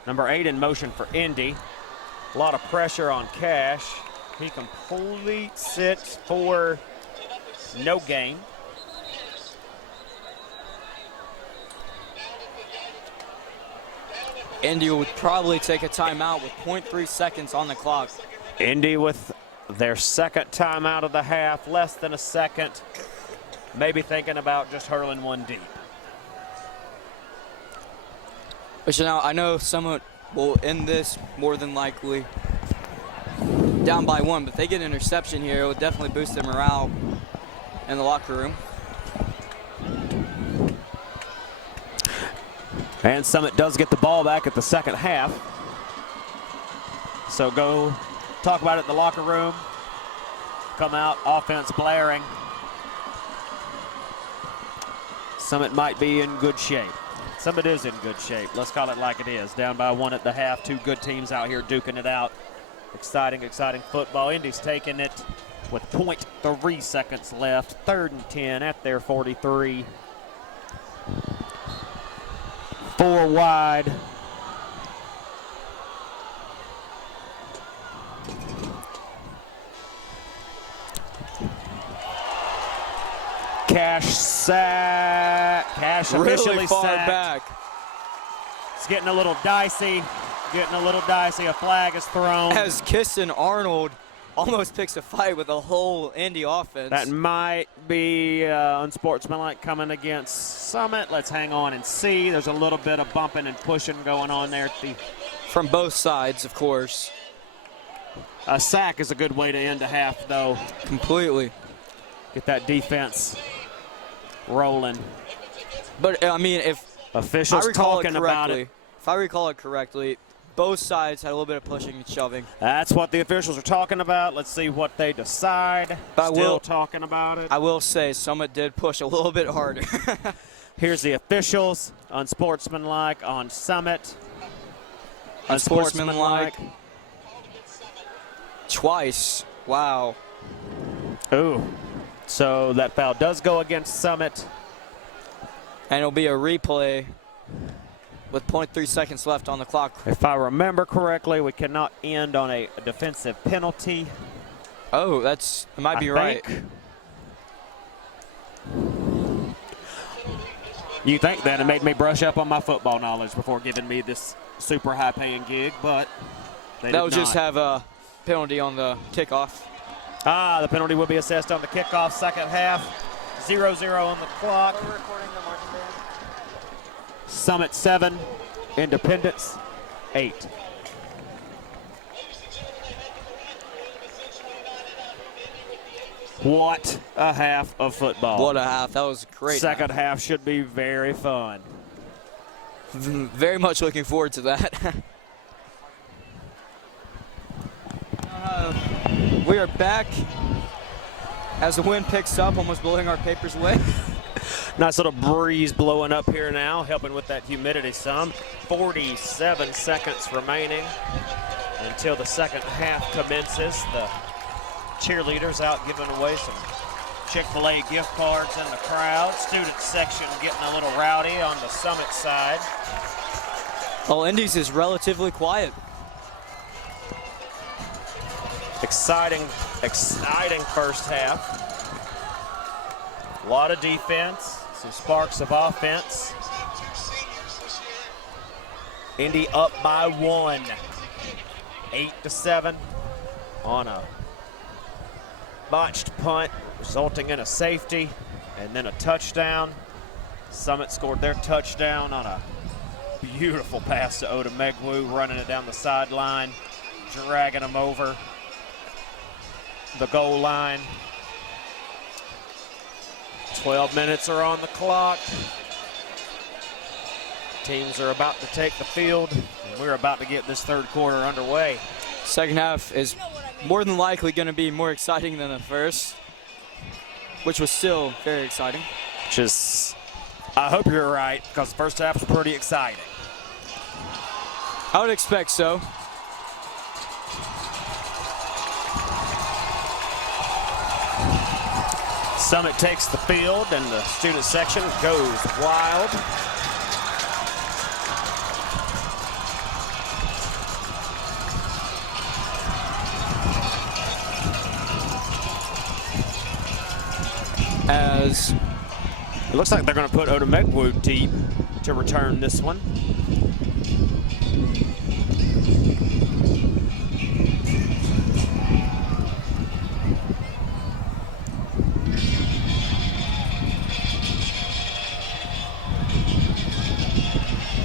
Number 8 in motion for Indy. A lot of pressure on Cash. He completes it for no gain. Indy would probably take a timeout with 0.3 seconds on the clock. Indy with their second timeout of the half, less than a second. Maybe thinking about just hurling one deep. But you know, I know Summit will end this more than likely down by 1, but if they get an interception here, it will definitely boost their morale in the locker room. And Summit does get the ball back at the second half. So go talk about it in the locker room. Come out, offense blaring. Summit might be in good shape. Summit is in good shape. Let's call it like it is. Down by 1 at the half. Two good teams out here duking it out. Exciting, exciting football. Indy's taking it with 0.3 seconds left. 3rd and 10 at their 43. 4 wide. Cash sack. Cash officially Really far sacked. back. It's getting a little dicey. Getting a little dicey. A flag is thrown. As Kiston Arnold almost picks a fight with the whole Indy offense. That might be unsportsmanlike coming against Summit. Let's hang on and see. There's a little bit of bumping and pushing going on there at the From both sides, of course. A sack is a good way to end a half, though. Completely. Get that defense rolling. But, I mean, if Officials I recall talking it about correctly, it. if I recall it correctly, both sides had a little bit of pushing and shoving. That's what the officials are talking about. Let's see what they decide. But Still talking about it. I will say Summit did push a little bit harder. Here's the officials. Unsportsmanlike on Summit. Unsportsmanlike. Twice. Wow. Ooh. So that foul does go against Summit. And it'll be a replay with 0.3 seconds left on the clock. If I remember correctly, we cannot end on a defensive penalty. Oh, it might be right. You think that it made me brush up on my football knowledge before giving me this super high-paying gig, but they did They'll not. just have a penalty on the kickoff. The penalty will be assessed on the kickoff, second half. 0-0 on the clock. Summit 7, Independence 8. What a half of football. What a half. That was great. Second half should be very fun. Very much looking forward to that. We are back as the wind picks up, almost blowing our papers away. Nice little breeze blowing up here now, helping with that humidity some. 47 seconds remaining until the second half commences. The cheerleaders out giving away some Chick-fil-A gift cards in the crowd. Student section getting a little rowdy on the Summit side. Well, Indy's is relatively quiet. Exciting first half. A lot of defense, some sparks of offense. Indy up by 1, 8-7 on a botched punt, resulting in a safety and then a touchdown. Summit scored their touchdown on a beautiful pass to Odumegwu, running it down the sideline, dragging them over. the goal line. 12 minutes are on the clock. Teams are about to take the field, and we're about to get this third quarter underway. Second half is more than likely going to be more exciting than the first, which was still very exciting. I hope you're right, because the first half was pretty exciting. I would expect so. Summit takes the field, and the student section goes wild. As it looks like they're going to put Odomegwu deep to return this one.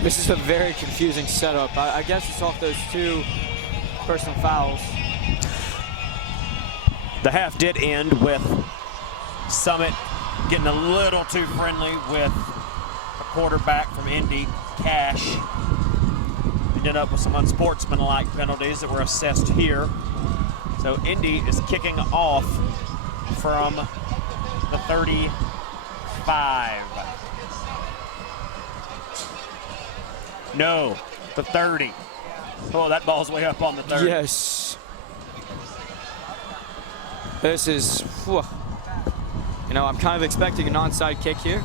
this is a very confusing setup. I guess it's off those 2 personal fouls. The half did end with Summit getting a little too friendly with a quarterback from Indy, Cash. Ended up with some unsportsmanlike penalties that were assessed here. So Indy is kicking off from the 35. No, the 30. Oh, that ball's way up on the 30. Yes. This is, whew. You know, I'm kind of expecting an onside kick here.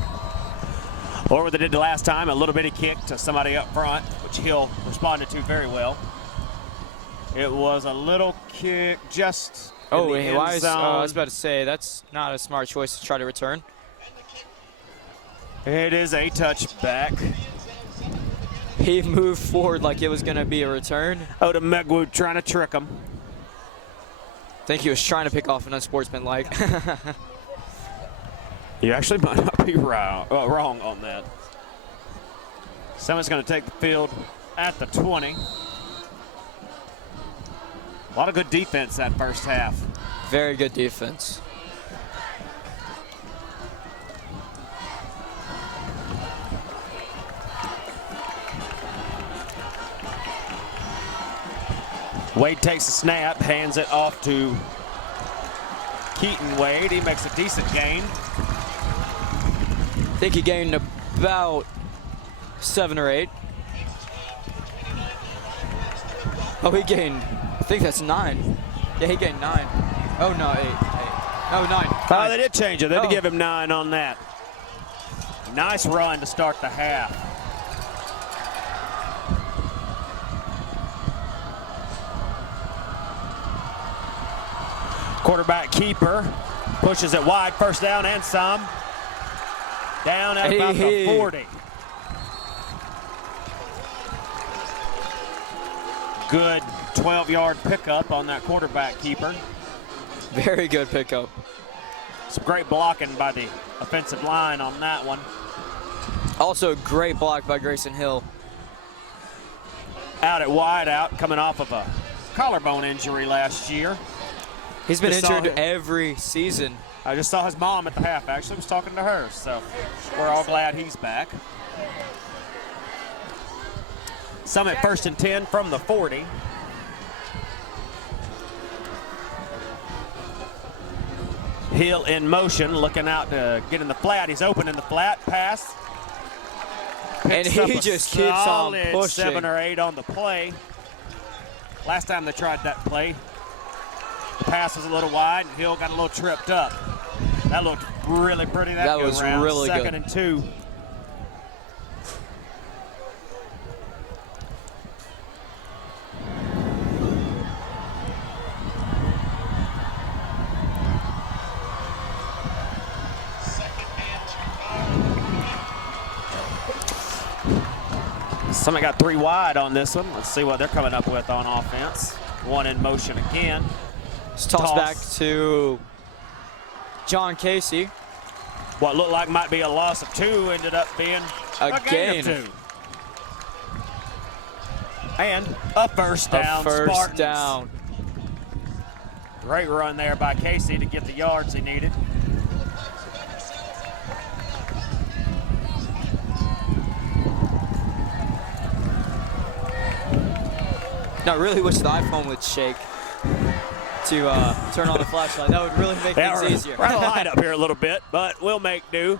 Or what they did the last time, a little bitty kick to somebody up front, which Hill responded to very well. It was a little kick just in the end why is, zone. I was about to say, that's not a smart choice to try to return. It is a touchback. He moved forward like it was going to be a return. Odomegwu trying to trick him. I think he was trying to pick off an unsportsmanlike. You actually might not be wrong on that. Summit's going to take the field at the 20. A lot of good defense that first half. Very good defense. Wade takes the snap, hands it off to Keaton Wade. He makes a decent gain. I think he gained about 7 or 8. Oh, he gained, I think that's 9. Yeah, he gained 9. Oh, no, 8. No, 9. Oh, they did change it. They did Oh. give him 9 on that. Nice run to start the half. Quarterback keeper pushes it wide, first down and some. Down at about the 40. Good 12-yard pickup on that quarterback keeper. Very good pickup. Some great blocking by the offensive line on that one. Also, great block by Grayson Hill. Out at wide out, coming off of a collarbone injury last year. He's been Just saw injured him. every season. I just saw his mom at the half, actually. Was talking to her, so we're all glad he's back. Summit 1st and 10 from the 40. Hill in motion, looking out to get in the flat. He's open in the flat, pass. And Picks up he a just keeps on solid pushing. 7 or 8 on the play. Last time they tried that play, the pass was a little wide, and Hill got a little tripped up. That looked really pretty. That was go-round. really good. 2nd and 2. Summit got 3 wide on this one. Let's see what they're coming up with on offense. 1 in motion again. It's tossed back to John Casey. What looked like might be a loss of 2 ended up being a gain of 2. And a first down, A first Spartans. down. Great run there by Casey to get the yards he needed. No, I really wish the iPhone would shake to turn on the flashlight. That would really make things easier. We're out of light up here a little bit, but we'll make do.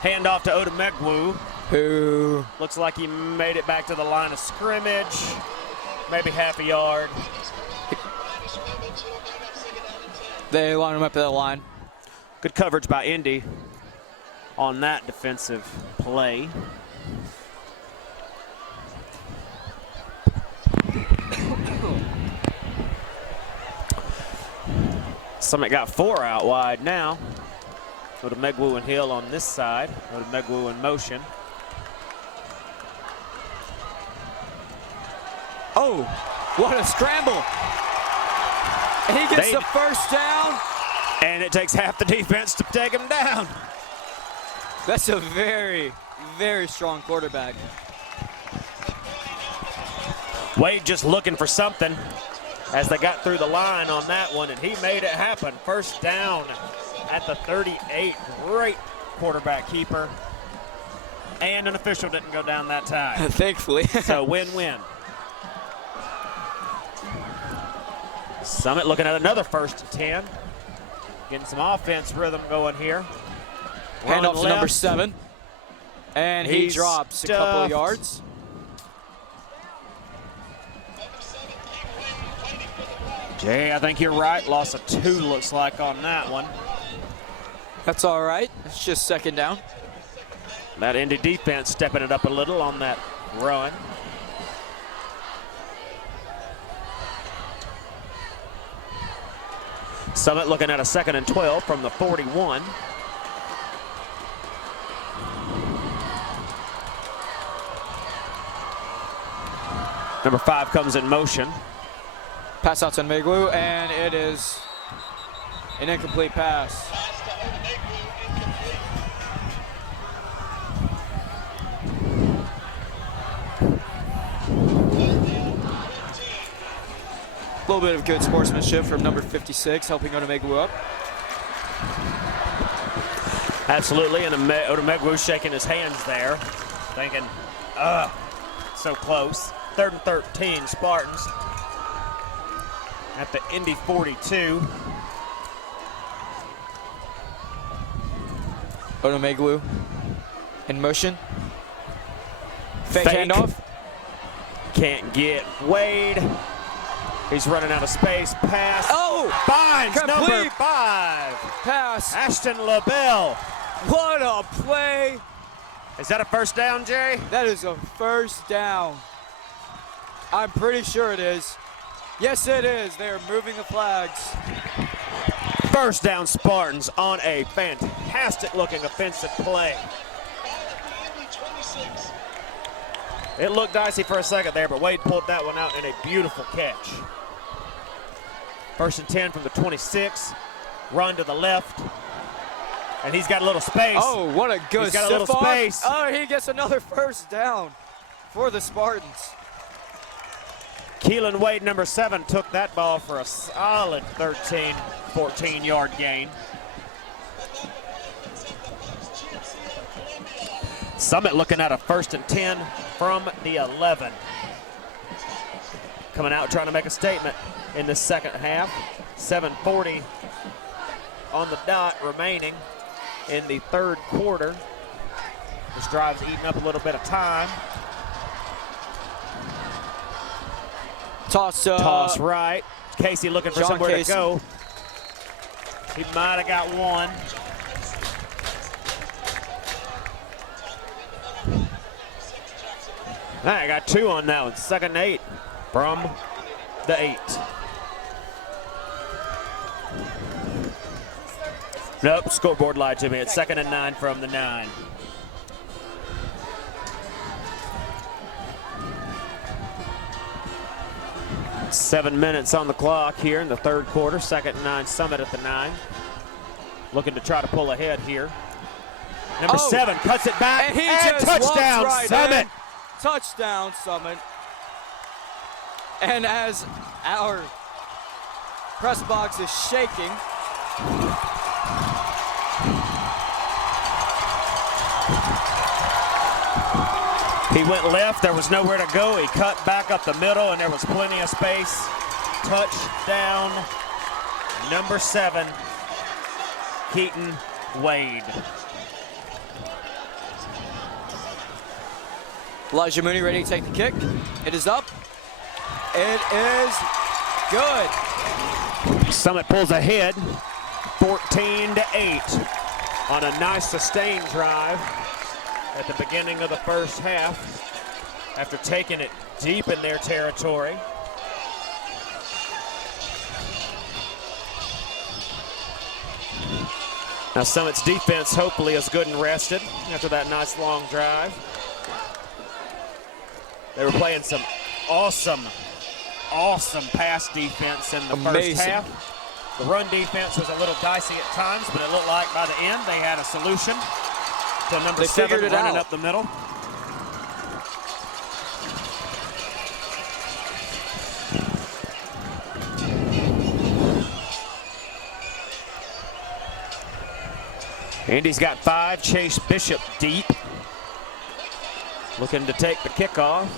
Hand off to Odumegwu, Who looks like he made it back to the line of scrimmage, maybe half a yard. they line him up at that line. Good coverage by Indy on that defensive play. Summit got 4 out wide now. Odumegwu and Hill on this side. Odumegwu in motion. Oh, what a scramble. And he gets the first down. And it takes half the defense to take him down. That's a very, very strong quarterback. Wade just looking for something as they got through the line on that one, and he made it happen. First down at the 38. Great quarterback keeper. And an official didn't go down that time. Thankfully. So win-win. Summit looking at another 1st and 10. Getting some offense rhythm going here. Handoff to number left. 7. And he He's drops a couple of stuffed. yards. Jay, I think you're right. Loss of 2 looks like on that one. That's all right. It's just 2nd down. That Indy defense stepping it up a little on that run. Summit looking at a 2nd and 12 from the 41. Number 5 comes in motion. Pass out to Meglu, and it is an incomplete pass. A little bit of good sportsmanship from number 56, helping Odumegwu up. Absolutely, and Odumegwu shaking his hands there, thinking, so close. 3rd and 13, Spartans at the Indy 42. Odumegwu in motion. Fake Fake. handoff. Can't get Wade. He's running out of space. Pass. Oh! Finds number Complete. 5. Pass. Ashton LaBelle. What a play. Is that a first down, Jay? That is a first down. I'm pretty sure it is. Yes, it is. They are moving the flags. First down, Spartans on a fantastic looking offensive play. It looked dicey for a second there, but Wade pulled that one out in a beautiful catch. 1st and 10 from the 26. Run to the left. And he's got a little space. Oh, what a good He's got a little stiff arm. space. Oh, he gets another first down for the Spartans. Keelan Wade, number 7, took that ball for a solid 13, 14-yard gain. Summit looking at a 1st and 10 from the 11. Coming out trying to make a statement in the second half. 7:40 on the dot remaining in the 3rd quarter. This drive's eating up a little bit of time. Toss right. Casey looking for John somewhere Casey. to go. He might have got one. I got 2 on that one. 2nd and 8 from the 8. Nope, scoreboard lied to me. It's 2nd and 9 from the 9. Seven minutes on the clock here in the 3rd quarter. 2nd and 9, Summit at the 9. Looking to try to pull ahead here. Number 7 cuts it back. And he and just touchdown, walks right Summit. in. Touchdown, Summit. And as our press box is shaking, he went left, there was nowhere to go. He cut back up the middle, and there was plenty of space. Touchdown, number 7, Keaton Wade. Elijah Mooney ready to take the kick. It is up. It is good. Summit pulls ahead, 14-8 on a nice sustained drive at the beginning of the first half after taking it deep in their territory. Now Summit's defense hopefully is good and rested after that nice long drive. They were playing some awesome pass defense in the first half. The run defense was a little dicey at times, but it looked like by the end they had a solution to number 7 running up the middle. Indy's got 5. Chase Bishop deep, looking to take the kickoff.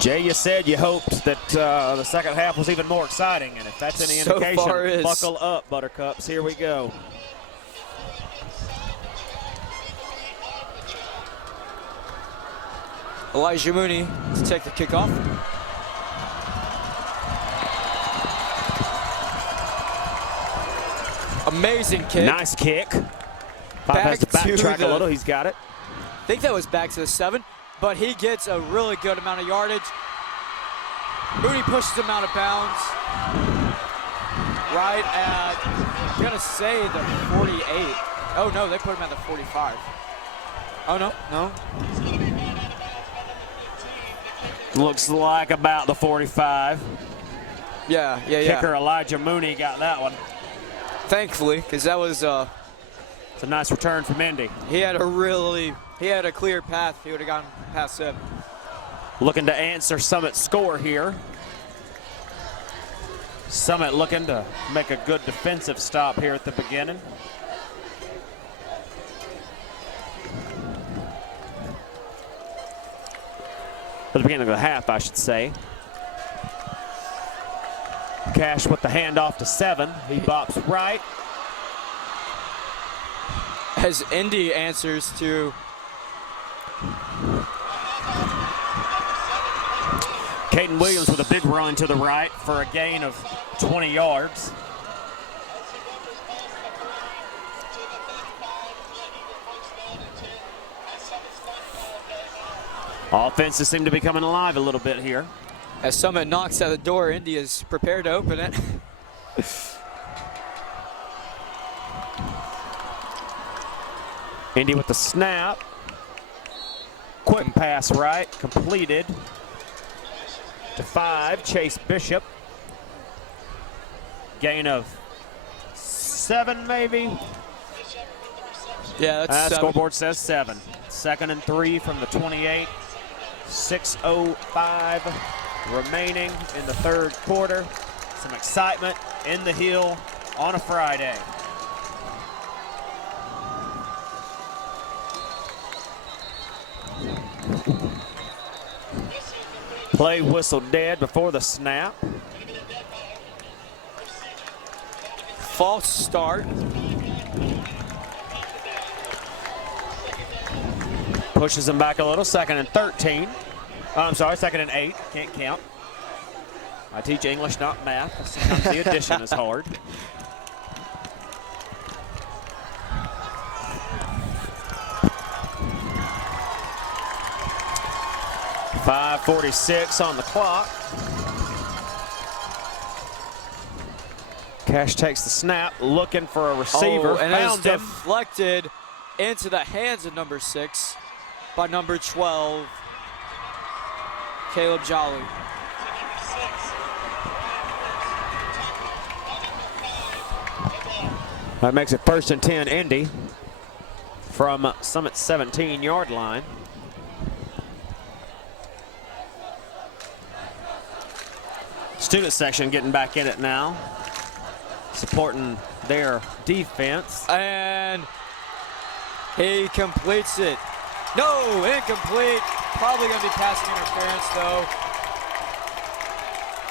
Jay, you said you hoped that the second half was even more exciting, and if that's any indication, buckle up, Buttercups. Here we go. Elijah Mooney to take the kickoff. Amazing kick. Nice kick. Five has to backtrack a little. He's got it. I think that was back to the 7, but he gets a really good amount of yardage. Mooney pushes him out of bounds right at, I'm going to say the 48. Oh, no, they put him at the 45. Oh, no. Looks like about the 45. Yeah. Kicker Elijah Mooney got that one. Thankfully, because that was it's a nice return from Indy. He had a clear path. He would have gotten past him. Looking to answer Summit's score here. Summit looking to make a good defensive stop here at the beginning. At the beginning of the half, I should say. Cash with the handoff to 7. He bops right. As Indy answers to Caden Williams with a big run to the right for a gain of 20 yards. Offenses seem to be coming alive a little bit here. As Summit knocks at the door, Indy is prepared to open it. Indy with the snap. Quick pass right, completed to 5. Chase Bishop. Gain of 7 maybe? Yeah, that's 7. Scoreboard says 7. 2nd and 3 from the 28. 6:05 remaining in the third quarter. Some excitement in the Hill on a Friday. Play whistle dead before the snap. False start. Pushes him back a little. 2nd and 13. Oh, I'm sorry, 2nd and 8. Can't count. I teach English, not math. Sometimes the addition is hard. .546 on the clock. Cash takes the snap, looking for a receiver. And it's found him. deflected into the hands of number 6 by number 12, Caleb Jolly. That makes it 1st and 10, Indy. from Summit's 17-yard line. Student section getting back in it now, supporting their defense. And he completes it. No, incomplete. Probably going to be passing interference, though,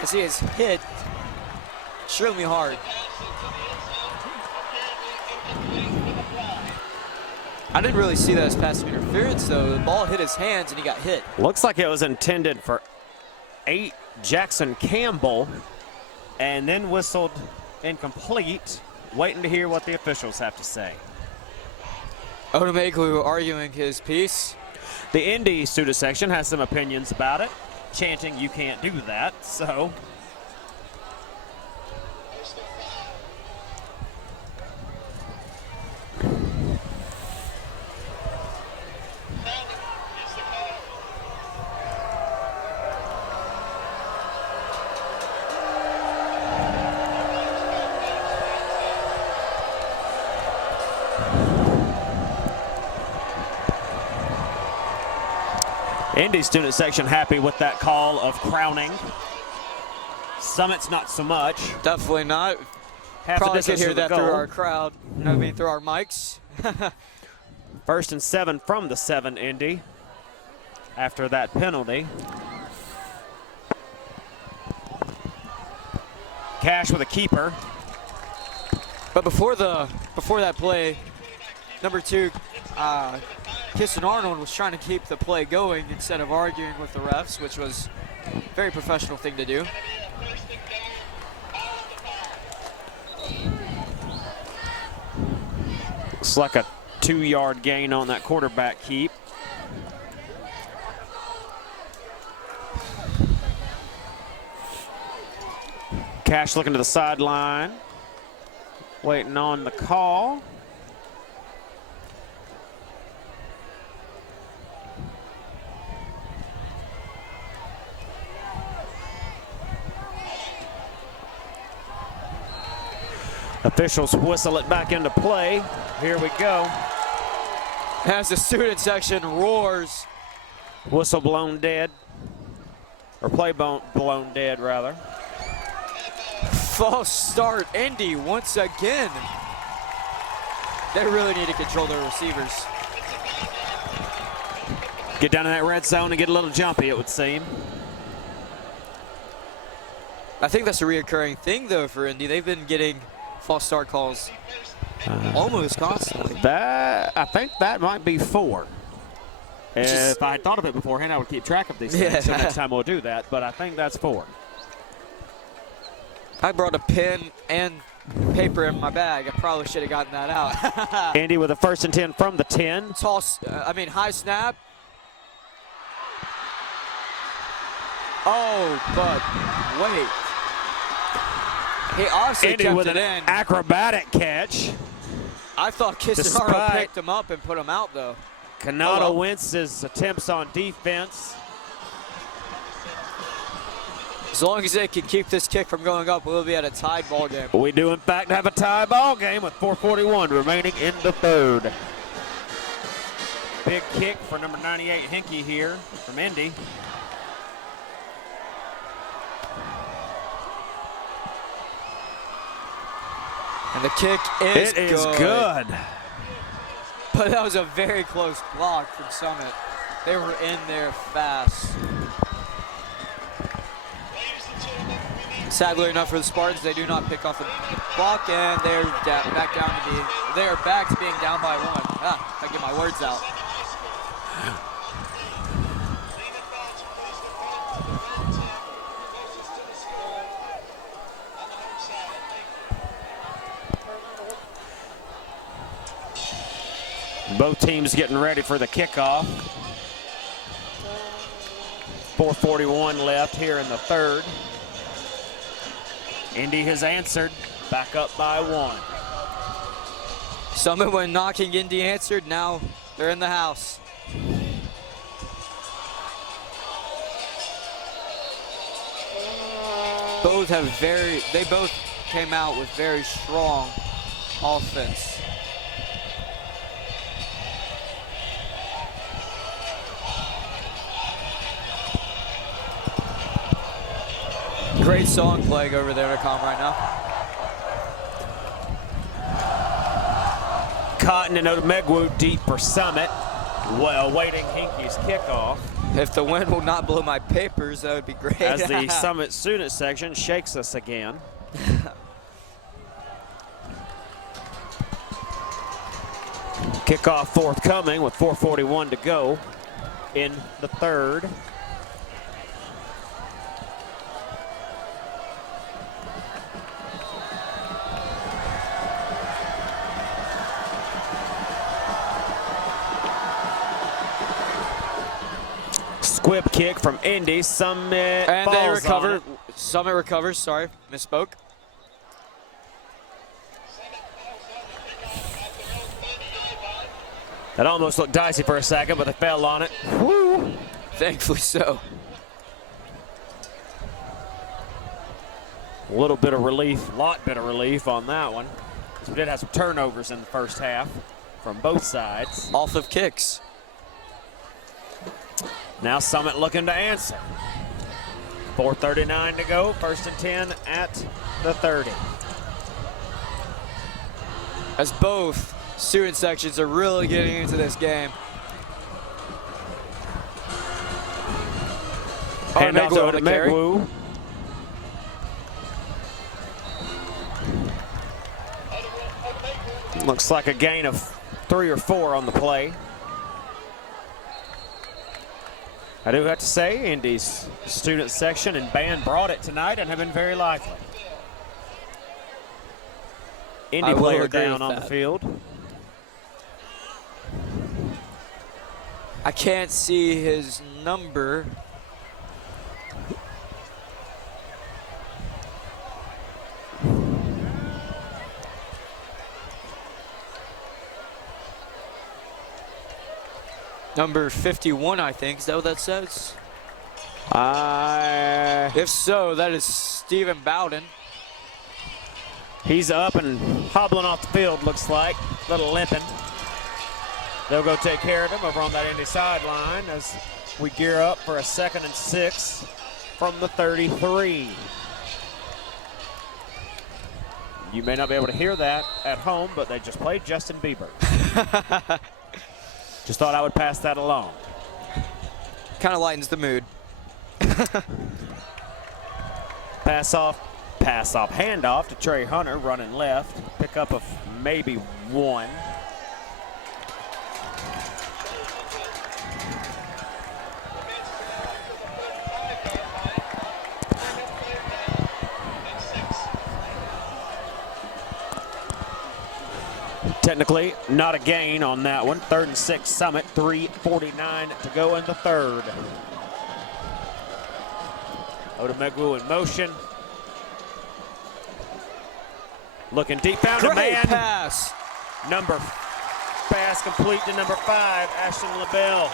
as he is hit extremely hard. I didn't really see that as passing interference, though. The ball hit his hands, and he got hit. Looks like it was intended for 8 Jackson Campbell, and then whistled incomplete. Waiting to hear what the officials have to say. Odumegwu arguing his piece. The Indy student section has some opinions about it, chanting you can't do that, so. Indy student section happy with that call of crowning. Summit's not so much. Definitely not. Half the Probably distance could hear to the that through goal. our crowd. I mean, through our mics. 1st and 7 from the 7, Indy, after that penalty. Cash with a keeper. But before that play, number 2, Kisson Arnold was trying to keep the play going instead of arguing with the refs, which was a very professional thing to do. Looks like a 2-yard gain on that quarterback keep. Cash looking to the sideline, waiting on the call. Officials whistle it back into play. Here we go. As the student section roars. Whistle blown dead. Or play blown dead, rather. False start, Indy once again. They really need to control their receivers. Get down in that red zone and get a little jumpy, it would seem. I think that's a reoccurring thing, though, for Indy. They've been getting false start calls almost constantly. I think that might be 4. If I had thought of it beforehand, I would keep track of these things. So next time we'll do that, but I think that's 4. I brought a pen and paper in my bag. I probably should have gotten that out. Indy with a 1st and 10 from the 10. High snap. Oh, but wait. He obviously Indy kept with it an in. acrobatic catch. I thought Kisson Arnold picked him up and put him out, though. Kanata Wentz's attempts on defense. As long as they can keep this kick from going up, we'll be at a tied ball game. We do, in fact, have a tie ball game with 4:41 remaining in the 3rd. Big kick for number 98, Hinkie here from Indy. And the kick is It is good. But that was a very close block from Summit. They were in there fast. Sadly enough for the Spartans, they do not pick off the block, and they're back to being down by 1. I get my words out. Both teams getting ready for the kickoff. 4:41 left here in the 3rd. Indy has answered, back up by 1. Summit, when knocking, Indy answered. Now they're in the house. They both came out with very strong offense. Great song playing over there at Comm right now. Cotton and Odomegwu deep for Summit, awaiting Hinkey's kickoff. If the wind will not blow my papers, that would be great. As the Summit student section shakes us again. Kickoff forthcoming with 4:41 to go in the third. Squib kick from Indy. Summit And falls they on recover. it. Summit recovers. Sorry, misspoke. That almost looked dicey for a second, but they fell on it. Woo. Thankfully so. A little bit of relief, bit of relief on that one. So we did have some turnovers in the first half from both sides. Off of kicks. Now Summit looking to answer. 4:39 to go, 1st and 10 at the 30. As both student sections are really getting into this game. Handoff to Odomegwu on the carry. Odomegwu. Looks like a gain of 3 or 4 on the play. I do have to say, Indy's student section and band brought it tonight and have been very lively. Indy I will player agree down with on that. the field. I can't see his number. Number 51, I think. Is that what that says? If so, that is Stephen Bowden. He's up and hobbling off the field, looks like. Little limping. They'll go take care of him over on that Indy sideline as we gear up for a 2nd and 6 from the 33. You may not be able to hear that at home, but they just played Justin Bieber. Just thought I would pass that along. Kind of lightens the mood. Pass off, handoff to Trey Hunter running left. Pick up of maybe 1. Technically, not a gain on that one. 3rd and 6 Summit, 3:49 to go in the third. Odomegwu in motion. Looking deep, found a Great man. pass. Pass complete to number 5, Ashton LaBelle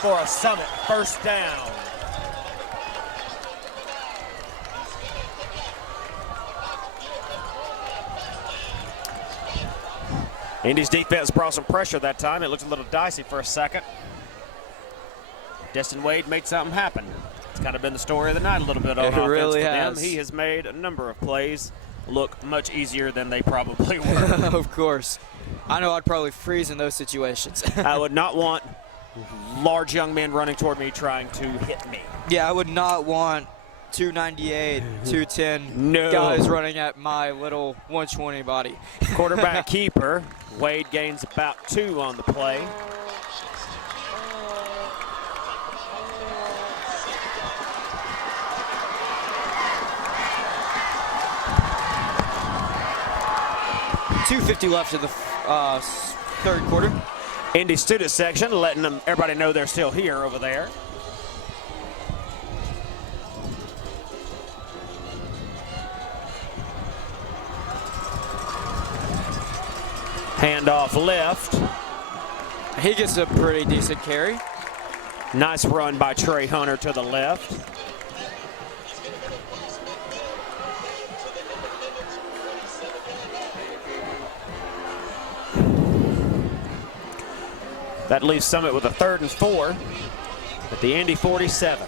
for a Summit first down. Indy's defense brought some pressure that time. It looked a little dicey for a second. Destin Wade made something happen. It's kind of been the story of the night a little bit on offense really for has. them. He has made a number of plays look much easier than they probably were. Of course. I know I'd probably freeze in those situations. I would not want large young men running toward me trying to hit me. Yeah, I would not want 298, 210 No. guys running at my little 120 body. Quarterback keeper. Wade gains about 2 on the play. .250 left of the third quarter. Indy student section letting everybody know they're still here over there. Handoff left. He gets a pretty decent carry. Nice run by Trey Hunter to the left. That leaves Summit with a 3rd and 4 at the Indy 47.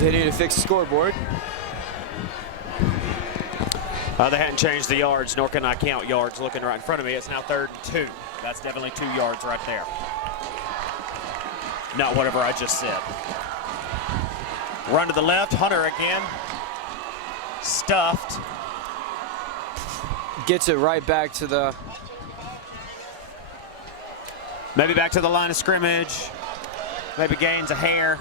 They need to fix the scoreboard. They hadn't changed the yards, nor can I count yards looking right in front of me. It's now 3rd and 2. That's definitely 2 yards right there. Not whatever I just said. Run to the left, Hunter again. Stuffed. Gets it right back to the... Maybe back to the line of scrimmage. Maybe gains a hair.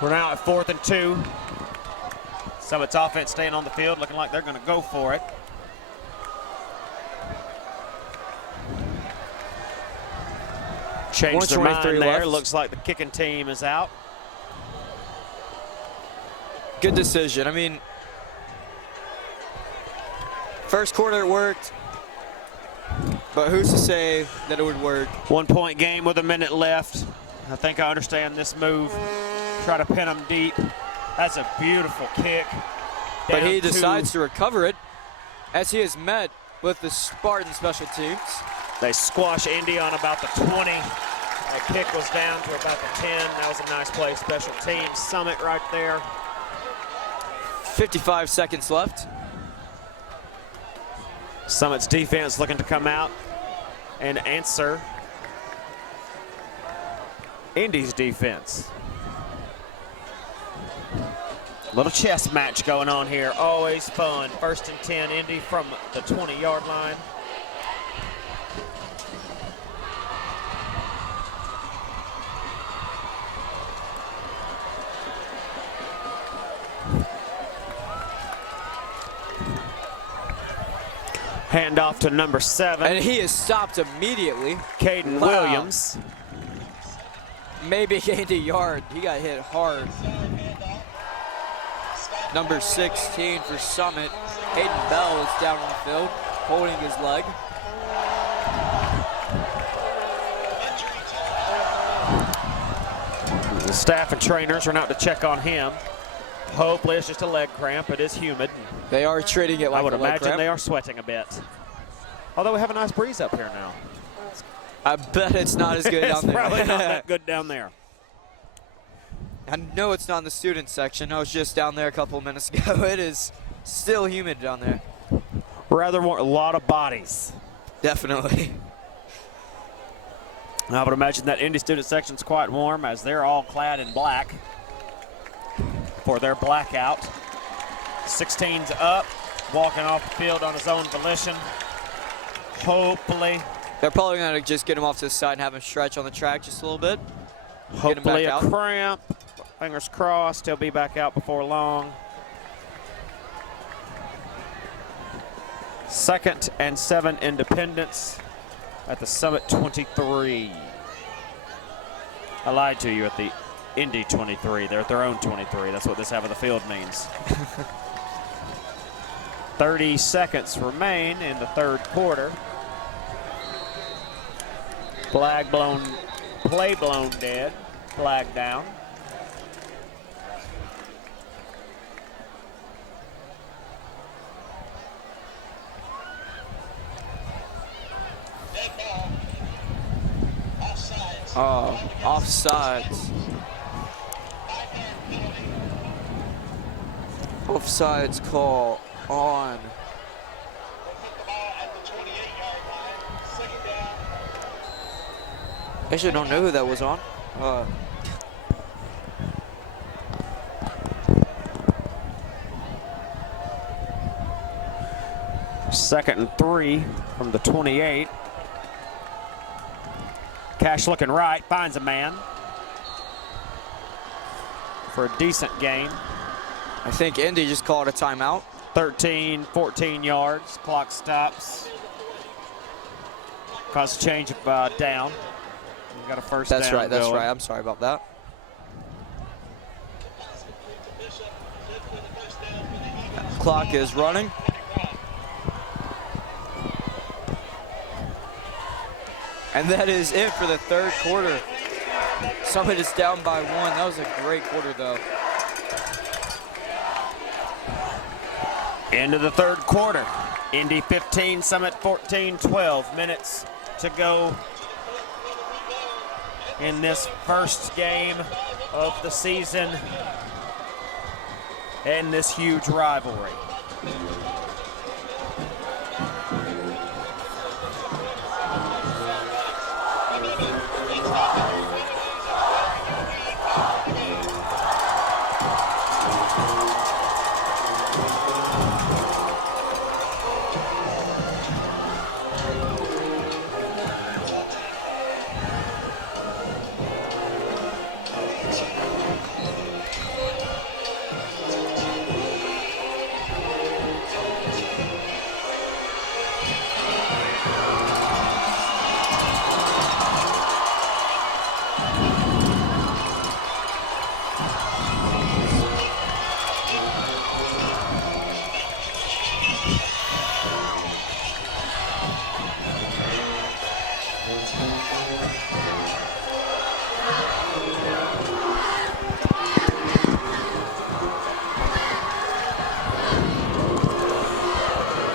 We're now at 4th and 2. Summit's offense staying on the field, looking like they're going to go for it. Changed their mind there. Left. Looks like the kicking team is out. Good decision. I mean, first quarter it worked, but who's to say that it would work? 1 point game with a minute left. I think I understand this move. Try to pin them deep. That's a beautiful kick. But he Down decides to recover it as he is met with the Spartan special teams. They squash Indy on about the 20. That kick was down to about the 10. That was a nice play, special teams. Summit right there. 55 seconds left. Summit's defense looking to come out and answer Indy's defense. Little chess match going on here. Always fun. 1st and 10, Indy from the 20-yard line. Handoff to number 7. And he is stopped immediately. Caden Wow. Williams. Maybe gained a yard. He got hit hard. Number 16 for Summit. Hayden Bell is down on the field, holding his leg. The staff and trainers are out to check on him. Hopefully it's just a leg cramp. It is humid. They are treating it like I would a leg imagine cramp. they are sweating a bit. Although we have a nice breeze up here now. I bet it's not as good It's down there. probably not that good down there. I know it's not in the student section. I was just down there a couple of minutes ago. It is still humid down there. Rather more, a lot of bodies. Definitely. I would imagine that Indy student section is quite warm as they're all clad in black for their blackout. 16's up, walking off the field on his own volition. Hopefully. They're probably going to just get him off to the side and have him stretch on the track just a little bit. Hopefully back a out. cramp. Fingers crossed, he'll be back out before long. 2nd and 7, Independence at the Summit 23. I lied to you, at the Indy 23. They're at their own 23. That's what this half of the field means. 30 seconds remain in the 3rd quarter. Flag blown, play blown dead. Flag down. Dead ball. Offsides. Oh, offsides. Offsides call on. We'll put the ball at the 28-yard line. 2nd down. Actually, don't know who that was on. Second and 3 from the 28. Cash looking right, finds a man for a decent gain. I think Indy just called a timeout. 13, 14 yards, clock stops. Cause a change of down. We got a first down. That's right, that's going. right. I'm sorry about that. Clock is running. And that is it for the 3rd quarter. Summit is down by 1. That was a great quarter, though. End of the 3rd quarter. Indy 15, Summit 14, 12 minutes to go in this first game of the season in this huge rivalry.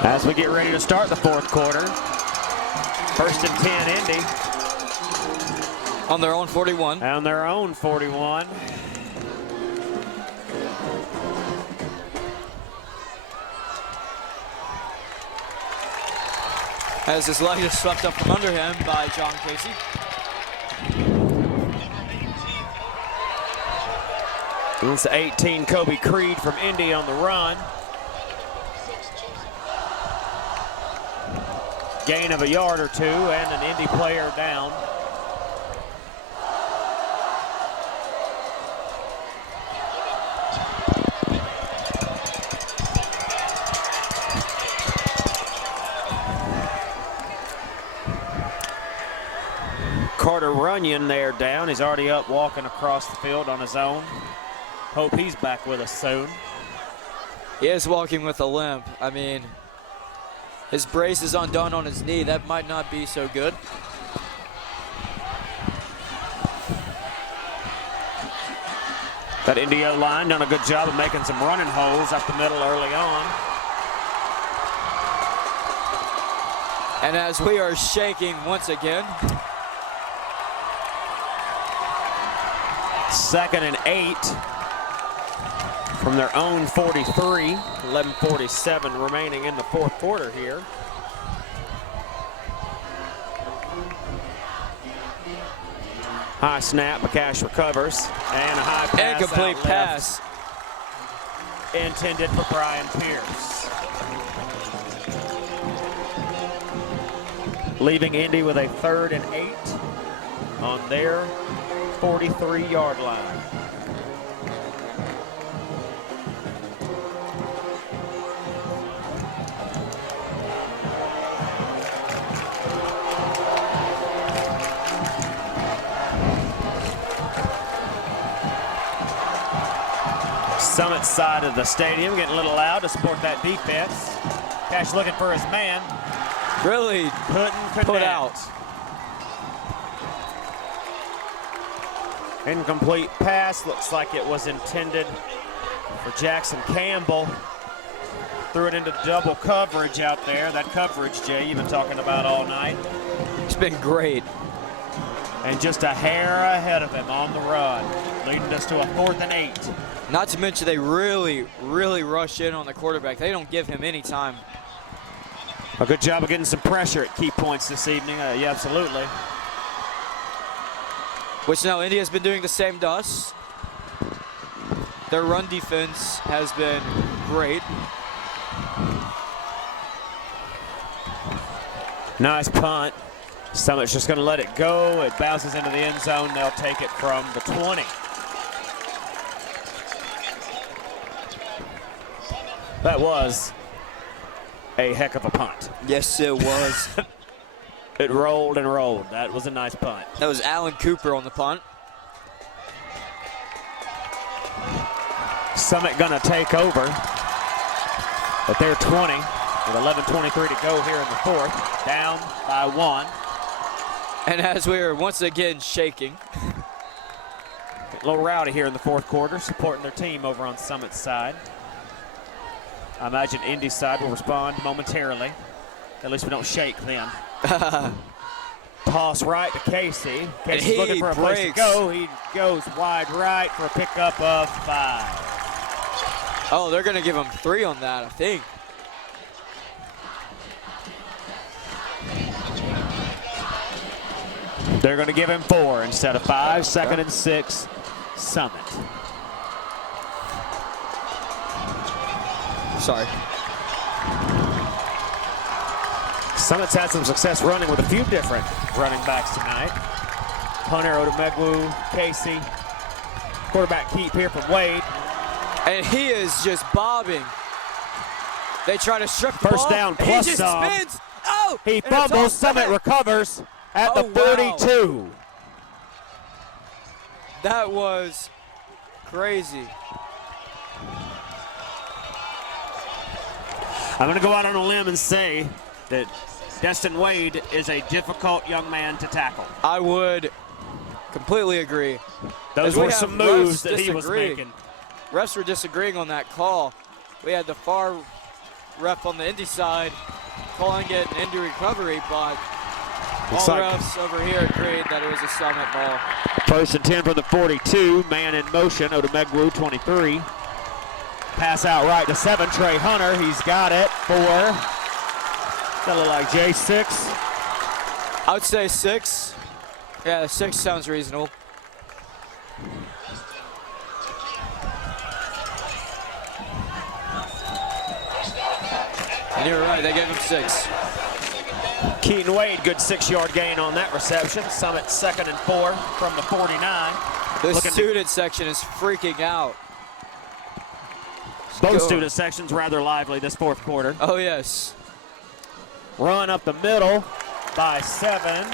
As we get ready to start the fourth quarter, 1st and 10 Indy. On their own 41. On their own 41. As his leg is swept up from under him by John Casey. This 18 Kobe Creed from Indy on the run. Gain of a yard or two and an Indy player down. Carter Runyon there down. He's already up walking across the field on his own. Hope he's back with us soon. He is walking with a limp. I mean, his brace is undone on his knee. That might not be so good. That Indy O-line done a good job of making some running holes up the middle early on. And as we are shaking once again. 2nd and 8 from their own 43. 11:47 remaining in the fourth quarter here. High snap, McCash recovers, and a high pass. Incomplete out pass. left, intended for Brian Pierce. Leaving Indy with a 3rd and 8 on their 43-yard line. Summit side of the stadium getting a little loud to support that defense. Cash looking for his man. Really Couldn't put out. Incomplete pass. Looks like it was intended for Jackson Campbell. Threw it into double coverage out there. That coverage, Jay, you've been talking about all night. It's been great. And just a hair ahead of him on the run, leading us to a 4th and 8. Not to mention they really rush in on the quarterback. They don't give him any time. A good job of getting some pressure at key points this evening. Yeah, absolutely. Which now India's been doing the same to us. Their run defense has been great. Nice punt. Summit's just going to let it go. It bounces into the end zone. They'll take it from the 20. That was a heck of a punt. Yes, it was. It rolled and rolled. That was a nice punt. That was Alan Cooper on the punt. Summit going to take over at their 20 with 11:23 to go here in the fourth. Down by 1. And as we are once again shaking. A little rowdy here in the fourth quarter, supporting their team over on Summit's side. I imagine Indy's side will respond momentarily. At least we don't shake then. Toss right to Casey. Casey's he looking for a place to breaks. go. He goes wide right for a pickup of 5. Oh, they're going to give him 3 on that, I think. They're going to give him 4 instead of 5. Second and 6, Summit. Sorry. Summit's had some success running with a few different running backs tonight. Hunter, Odumegwu, Casey. Quarterback keep here from Wade. And he is just bobbing. They try to strip the First ball, down and plus he just some. spins. Oh! He and it's fumbles, off Summit back. recovers at Oh, the 32. wow. That was crazy. I'm going to go out on a limb and say that Destin Wade is a difficult young man to tackle. I would completely agree. Those As we were have some moves refs that he was disagreeing. making. Refs were disagreeing on that call. We had the far ref on the Indy side calling it an Indy recovery, but Looks all like- refs over here agreed that it was a Summit ball. First and 10 from the 42. Man in motion. Odumegwu, 23. Pass out right to 7. Trey Hunter. He's got it. 4. That look like J6. I would say 6. Yeah, 6 sounds reasonable. And you're right, they gave him 6. Keaton Wade, good 6-yard gain on that reception. Summit second and 4 from the 49. The Looking to- student section is freaking out. Both Go. student sections rather lively this fourth quarter. Oh, yes. Run up the middle by 7.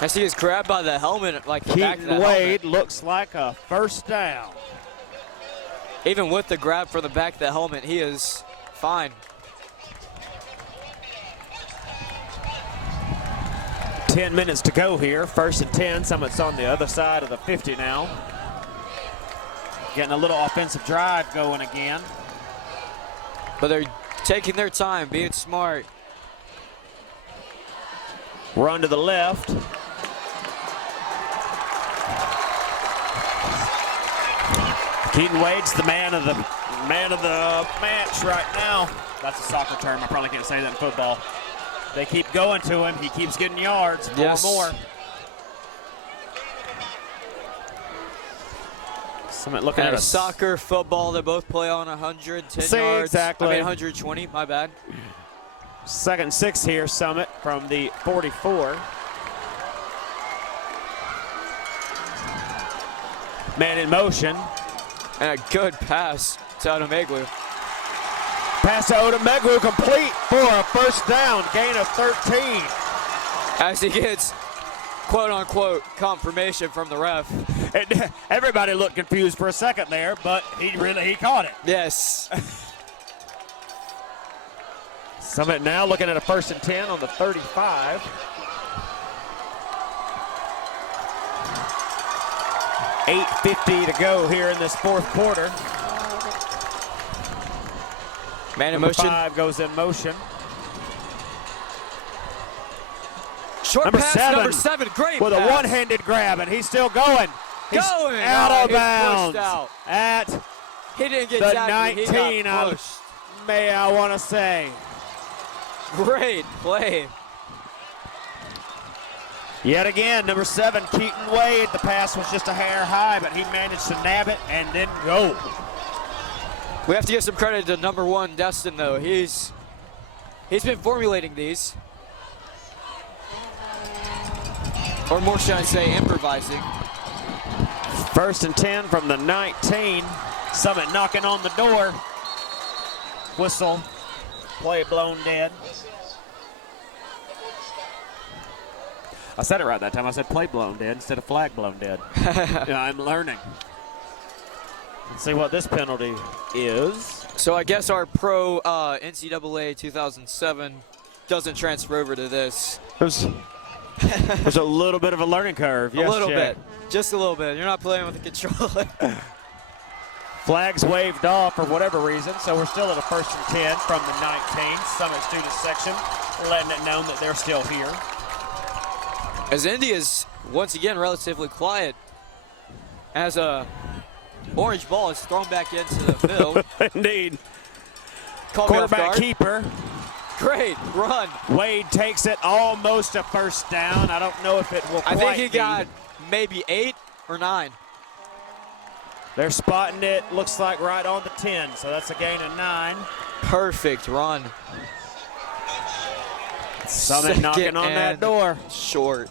I see he's grabbed by the helmet, like the back of the Keaton Wade helmet. looks like a first down. Even with the grab from the back of the helmet, he is fine. 10 minutes to go here. First and 10. Summit's on the other side of the 50 now. Getting a little offensive drive going again. But they're taking their time, being smart. Run to the left. Keaton Wade's the man of the match right now. That's a soccer term. I probably can't say that in football. They keep going to him. He keeps getting yards. More Yes. and more. Summit looking And at soccer, football, they both play on 110 See, yards. exactly. I mean 120, my bad. second and 6 here. Summit from the 44. Man in motion. And a good pass to Odumegwu. Pass to Odumegwu complete for a first down. Gain of 13. As he gets, quote-unquote, confirmation from the ref. And everybody looked confused for a second there, but he caught it. Yes. Summit now looking at a first and 10 on the 35. $8:50 to go here in this fourth quarter. Man in Number motion. 5 goes in motion. Short Number pass, 7 number 7. Great with pass. a one-handed grab, and he's still going. He's Going. out Oh, of he's bounds pushed out. at He didn't get the tackled. He 19, got pushed. may I want to say. Great play. Yet again, number 7, Keaton Wade. The pass was just a hair high, but he managed to nab it and then go. We have to give some credit to number 1, Destin, though. He's been formulating these. Or more should I say, improvising. First and 10 from the 19. Summit knocking on the door. Whistle. Play blown dead. I said it right that time. I said play blown dead instead of flag blown dead. Yeah, I'm learning. Let's see what this penalty is. So I guess our pro NCAA 2007 doesn't transfer over to this. There's a little bit of a learning curve. Yes, A little Jack. bit. Just a little bit. You're not playing with the controller. Flags waved off for whatever reason, so we're still at a first and 10 from the 19. Summit student section letting it known that they're still here. As Indy is once again relatively quiet as a orange ball is thrown back into the field. Indeed. Caught me off Quarterback guard. keeper. Great run. Wade takes it almost a first down. I don't know if it will I quite think he be. got maybe 8 or 9. They're spotting it, looks like right on the 10, so that's a gain of 9. Perfect run. Summit knocking Second on that and door. Short.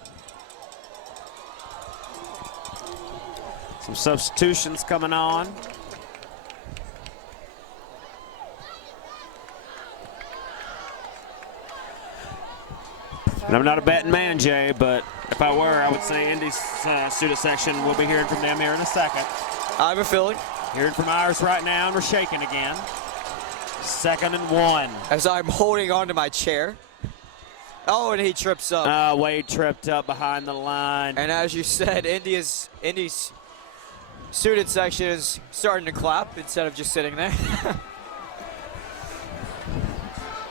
Some substitutions coming on. And I'm not a betting man, Jay, but if I were, I would say Indy's student section. We'll be hearing from them here in a second. I have a feeling. Hearing from ours right now, and we're shaking again. 2nd and 1. As I'm holding onto my chair. Oh, and he trips up. Wade tripped up behind the line. And as you said, Indy's student section is starting to clap instead of just sitting there.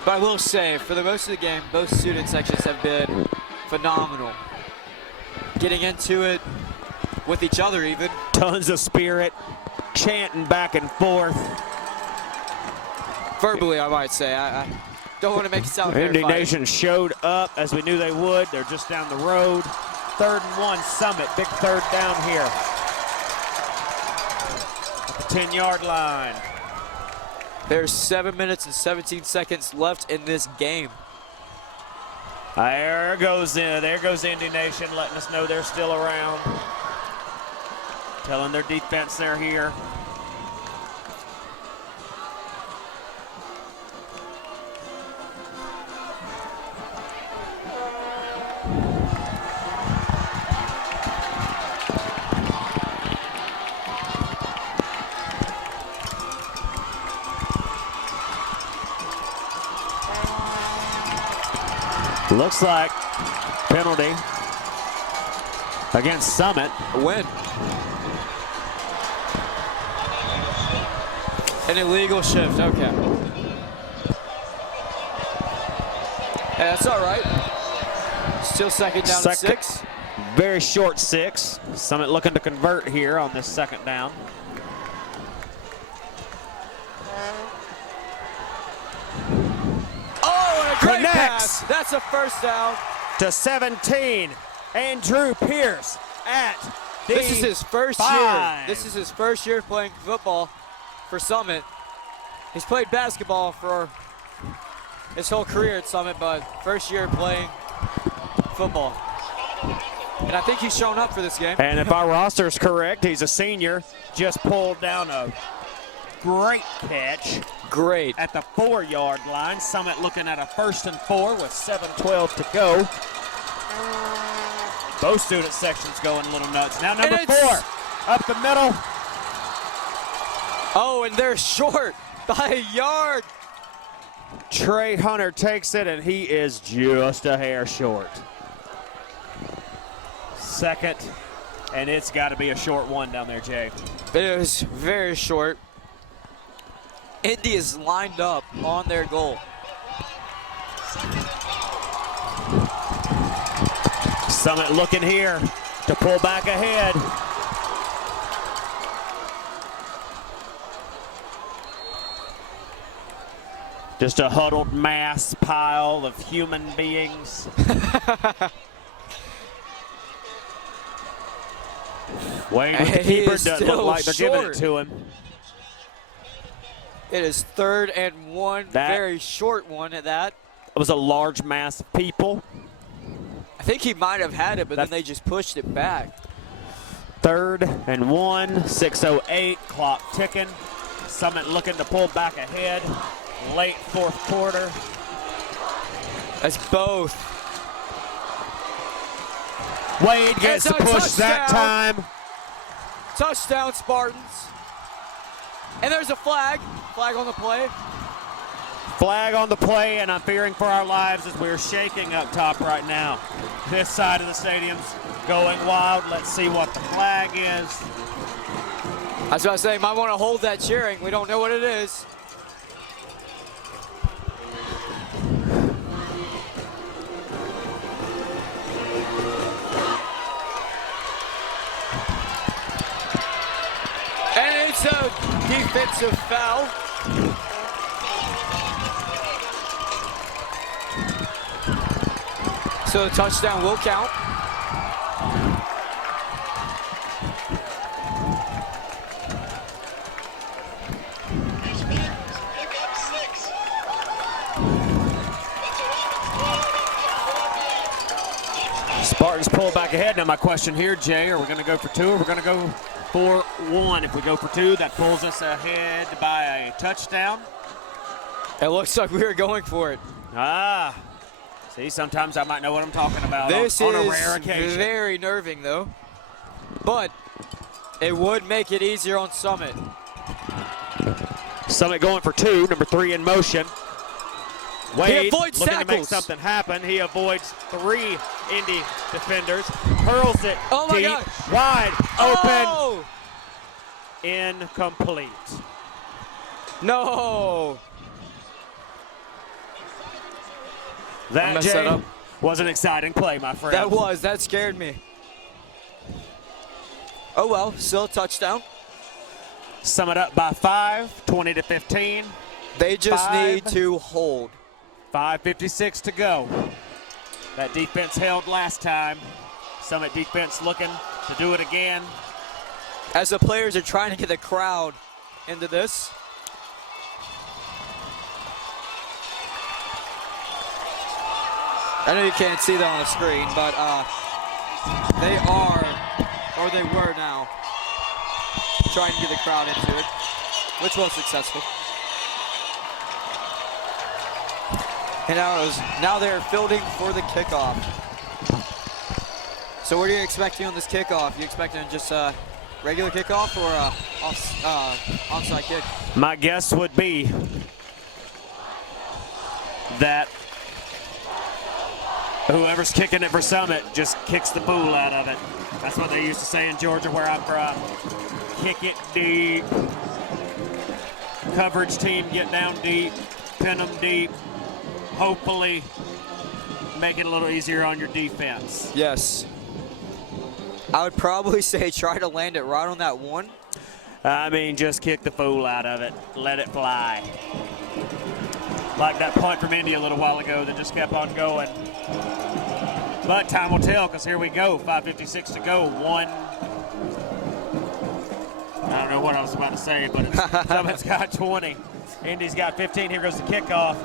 But I will say, for the most of the game, both student sections have been phenomenal. Getting into it with each other even. Tons of spirit, chanting back and forth. Verbally, I might say. I don't want to make it sound very Indy fiery. Nation showed up as we knew they would. They're just down the road. 3rd and 1, Summit. Big 3rd down here. At the 10-yard line. There's 7 minutes and 17 seconds left in this game. There goes Indy Nation, letting us know they're still around. Telling their defense they're here. Looks like penalty against Summit. A win. An illegal shift, okay. Hey, that's all right. Still 2nd down and 6. Very short 6. Summit looking to convert here on this 2nd down. Oh, and a great Connects. pass. That's a first down. To 17, Andrew Pierce at the This is his first 5. year. This is his first year playing football for Summit. He's played basketball for his whole career at Summit, but first year playing football. And I think he's shown up for this game. And if our roster is correct, he's a senior. Just pulled down a great catch Great. at the 4-yard line. Summit looking at a 1st and 4 with 7:12 to go. Both student sections going a little nuts. Now number And it's- 4, up the middle. Oh, and they're short by a yard. Trey Hunter takes it, and he is just a hair short. 2nd, and it's got to be a short one down there, Jay. It was very short. Indy is lined up on their goal. Summit looking here to pull back ahead. Just a huddled mass pile of human beings. Wade with the And he keeper, is doesn't look still like they're giving short. it to him. It is 3rd and 1, That- very short one at that. It was a large mass of people. I think he might have had it, but then That's- they just pushed it back. 3rd and 1, 6:08, clock ticking. Summit looking to pull back ahead. Late 4th quarter. That's both. Wade gets It's the a push that touchdown. time. Touchdown, Spartans. And there's a flag. Flag on the play. Flag on the play, and I'm fearing for our lives as we're shaking up top right now. This side of the stadium's going wild. Let's see what the flag is. I was about to say, might want to hold that cheering. We don't know what it is. That's a defensive foul. So the touchdown will count. Spartans pull back ahead. Now my question here, Jay, are we going to go for 2 or we're going to go for 1? If we go for 2, that pulls us ahead by a touchdown. It looks like we were going for it. Ah, see, sometimes I might know what I'm talking about This on a is rare occasion. very nerving, though. But it would make it easier on Summit. Summit going for 2, number 3 in motion. Wade avoids looking to make tackles. something happen. He avoids 3 Indy defenders, hurls it Oh my deep, gosh. wide open, Oh! incomplete. No! That, messed that Jay, up. was an exciting play, my friend. That scared me. Oh well, still a touchdown. Sum it up by 5, 20-15. They just 5. need to hold. 5:56 to go. That defense held last time. Summit defense looking to do it again. As the players are trying to get the crowd into this. I know you can't see that on the screen, but they are, or they were now, trying to get the crowd into it, which was successful. And now they're fielding for the kickoff. So what are you expecting on this kickoff? You expecting just a regular kickoff or a onside kick? My guess would be that whoever's kicking it for Summit just kicks the bull out of it. That's what they used to say in Georgia, where I'm from. Kick it deep. Coverage team get down deep, pin them deep. Hopefully make it a little easier on your defense. Yes. I would probably say try to land it right on that 1. I mean, just kick the fool out of it. Let it fly. Like that punt from Indy a little while ago that just kept on going. But time will tell, because here we go. 5:56 to go. I don't know what I was about to say, but Summit's got 20. Indy's got 15. Here goes the kickoff.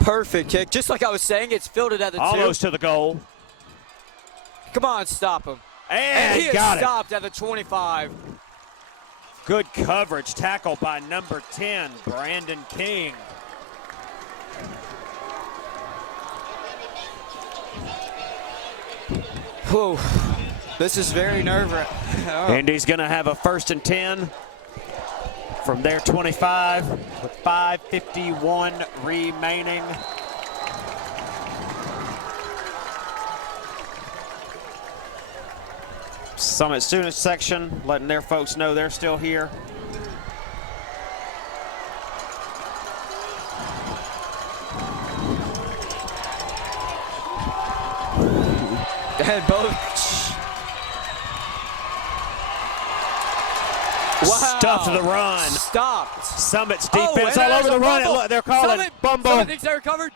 Perfect kick. Just like I was saying, it's fielded at the 2. Almost to the goal. Come on, stop him. And he got is it. stopped at the 25. Good coverage. Tackle by number 10, Brandon King. Whew. This is very nerve-wracking. Indy's going to have a 1st and 10 from their 25 with 5:51 remaining. Summit student section letting their folks know they're still here. And both. Wow. Stuff to the run. Stopped. Summit's Oh, defense and all there's over the a run. fumble. They're calling Summit fumble. thinks they recovered.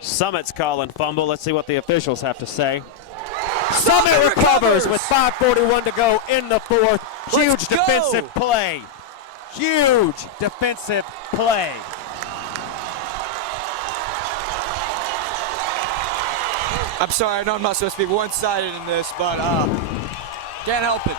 Summit's calling fumble. Let's see what the officials have to say. Summit recovers with 5:41 to go in the 4th. Huge Let's go. defensive play. Huge defensive play. I'm sorry, I know I'm not supposed to be one-sided in this, but can't help it.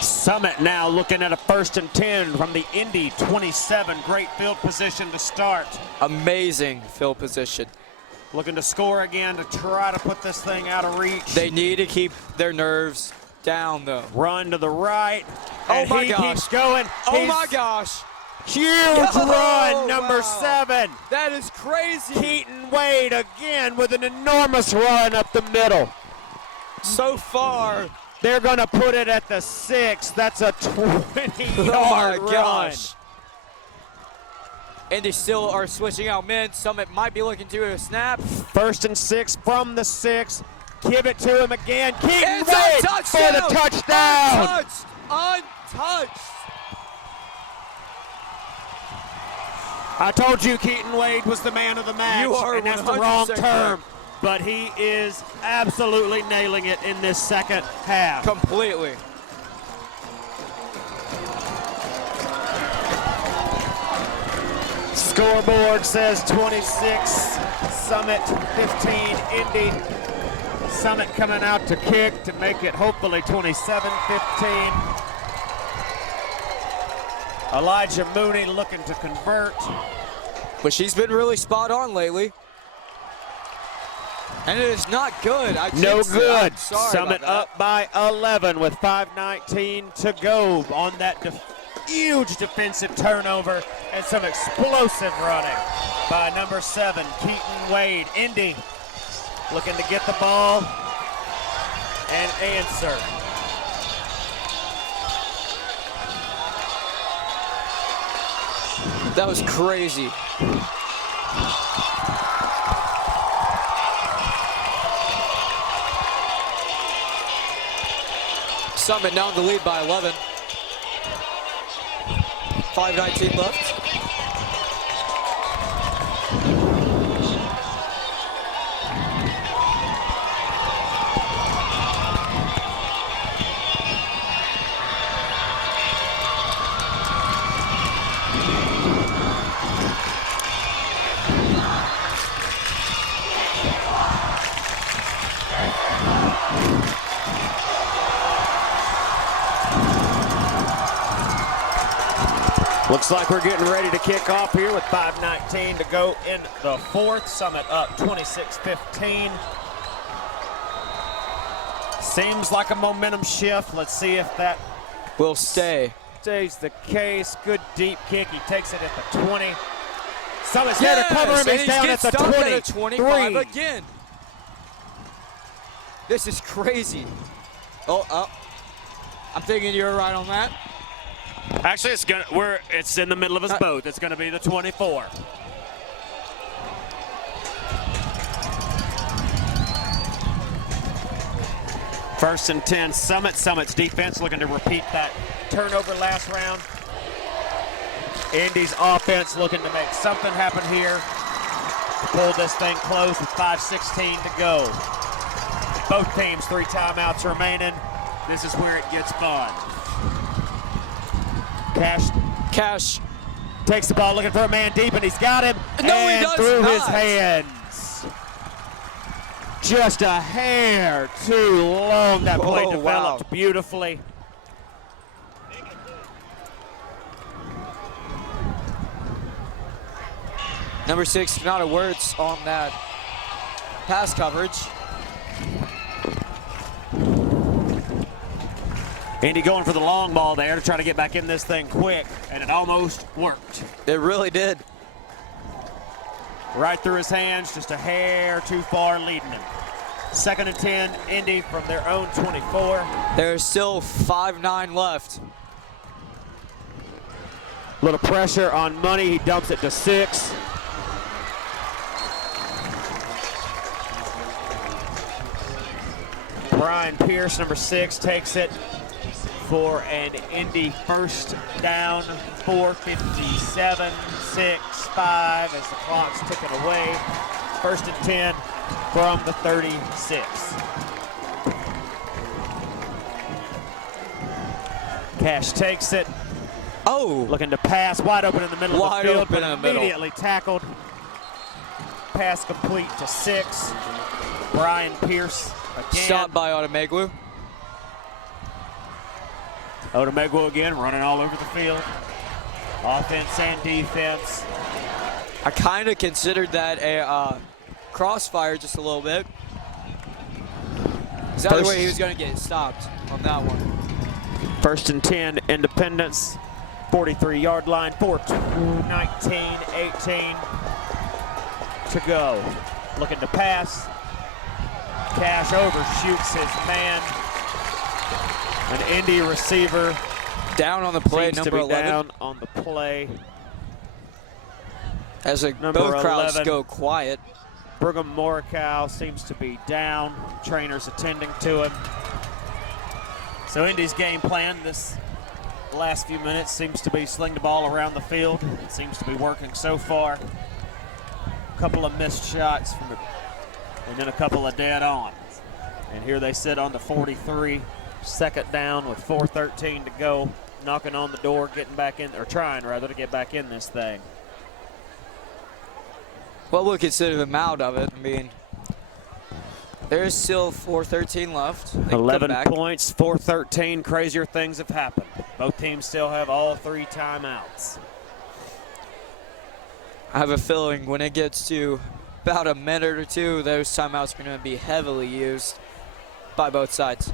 Summit now looking at a 1st and 10 from the Indy 27. Great field position to start. Amazing field position. Looking to score again to try to put this thing out of reach. They need to keep their nerves down, though. Run to the right. Oh And my he gosh. keeps going. Oh He's- my gosh. Huge Oh, run, number wow. 7. That is crazy. Keaton Wade again with an enormous run up the middle. So far, They're going to put it at the 6. That's a 20-yard Oh my run. gosh. And they still are switching out men. Summit might be looking to a snap. 1st and 6 from the 6. Give it to him again. Keaton It's Wade a for the touchdown. Untouched. I told you Keaton Wade was the man of the match. You are and that's the wrong 100% term. correct. But he is absolutely nailing it in this second half. Completely. Scoreboard says 26, Summit 15, Indy. Summit coming out to kick to make it hopefully 27-15. Elijah Mooney looking to convert. But she's been really spot on lately. And it is not good. No good. I'm sorry Summit about up by 11 with 5:19 to go on that huge defensive turnover and some explosive running by number 7, Keaton Wade. Indy looking to get the ball and answer. That was crazy. Summit now in the lead by 11. 5:19 left. Looks like we're getting ready to kick off here with 5:19 to go in the 4th. Summit up 26-15. Seems like a momentum shift. Let's see if that Will stay. stays the case. Good deep kick. He takes it at the 20. Summit's there to cover him. and He's he down at gets the stopped 20. at a 25 again. This is crazy. Oh. I'm thinking you're right on that. Actually, it's in the middle of us both. It's going to be the 24. First and 10, Summit. Summit's defense looking to repeat that turnover last round. Indy's offense looking to make something happen here. Pull this thing close with 5:16 to go. Both teams 3 timeouts remaining. This is where it gets fun. Cash takes the ball looking for a man deep, and he's got him. No, and he does through not. his hands. Just a hair too long. That play developed beautifully. Number 6, not a words on that pass coverage. Indy going for the long ball there to try to get back in this thing quick, and it almost worked. It really did. Right through his hands, just a hair too far leading him. 2nd and 10, Indy from their own 24. There's still 5:09 left. Little pressure on Money, he dumps it to 6. Brian Pierce, number 6, takes it for an Indy first down. 4:57, 6-5 as the clock's ticking away. 1st and 10 from the 36. Cash takes it. Oh, Looking to pass, wide open in the middle Wide of the field, open but in the middle. immediately tackled. Pass complete to 6. Brian Pierce again. stopped by Otomegwu. Otomegwu again, running all over the field. Offense and defense. I kind of considered that a crossfire just a little bit. Is that the way he was going to get stopped on that one? 1st and 10, Independence. 43-yard line, 4:19-18 to go. Looking to pass. Cash overshoots his man. An Indy receiver Down on the play, seems to number be 11. down on the play. As Number both crowds 11. go quiet. Brigham Morikawa seems to be down. Trainers attending to him. So Indy's game plan this last few minutes seems to be sling the ball around the field. It seems to be working so far. A couple of missed shots and then a couple of dead on. And here they sit on the 43, second down with 4:13 to go, knocking on the door, getting back in, or trying rather to get back in this thing. Well, we'll consider them out of it. I mean, there's still 4:13 left. They can come 11 back. points, 4:13. Crazier things have happened. Both teams still have all 3 timeouts. I have a feeling when it gets to about a minute or two, those timeouts are going to be heavily used by both sides.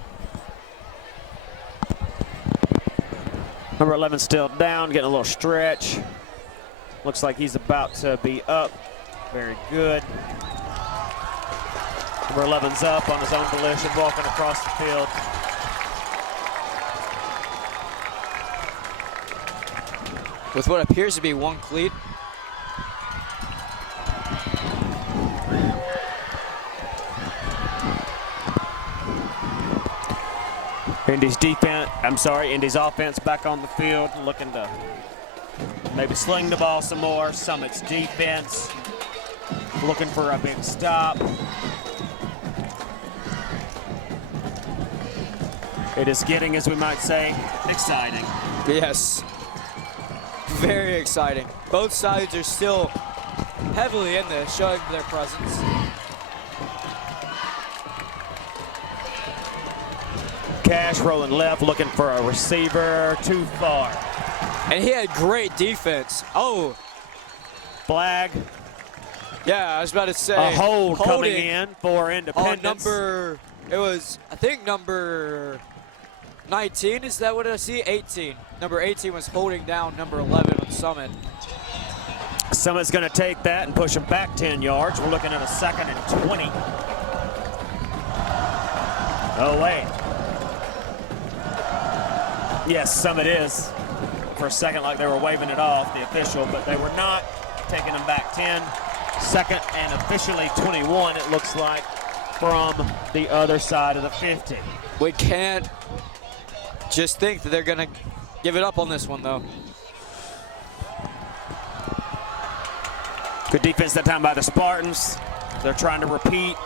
Number 11 still down, getting a little stretch. Looks like he's about to be up. Very good. Number 11's up on his own volition, walking across the field. With what appears to be one cleat. Indy's offense back on the field, looking to maybe sling the ball some more. Summit's defense looking for a big stop. It is getting, as we might say, exciting. Yes. Very exciting. Both sides are still heavily in this, showing their presence. Cash rolling left, looking for a receiver, too far. And he had great defense. Oh, Flag, yeah, I was about to say. a hold coming holding in for on Independence. I think number 19, is that what I see? 18. Number 18 was holding down number 11 on Summit. Summit's going to take that and push him back 10 yards. We're looking at a 2nd and 20. Oh, wait. Yes, Summit is. For a second, like they were waving it off, the official, but they were not. Taking him back 10. 2nd and officially 21, it looks like, from the other side of the 50. We can't just think that they're going to give it up on this one, though. Good defense that time by the Spartans. They're trying to repeat.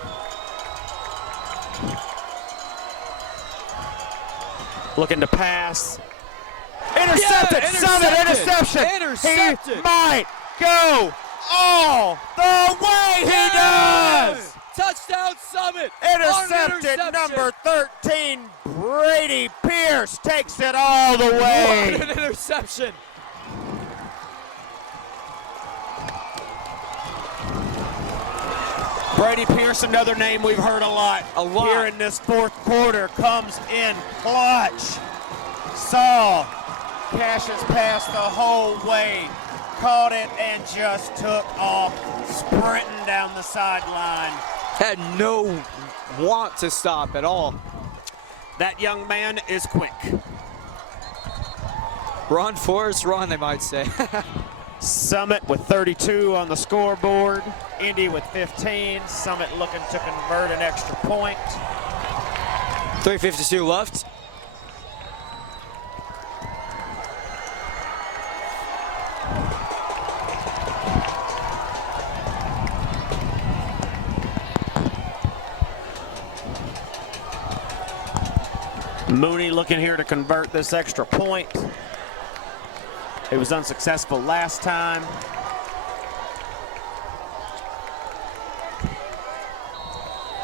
Looking to pass. Intercepted! Yeah, Summit interception! Intercepted! He might go all the way! He does! Touchdown Summit! Intercepted number 13, Brady Pierce takes it all the way. What an interception! Brady Pierce, another name we've heard a lot. Here in this 4th quarter, comes in clutch. Saw Cash's pass the whole way, caught it and just took off, sprinting down the sideline. Had no want to stop at all. That young man is quick. Run, Forrest, run, they might say. Summit with 32 on the scoreboard. Indy with 15. Summit looking to convert an extra point. 3:52 left. Mooney looking here to convert this extra point. It was unsuccessful last time.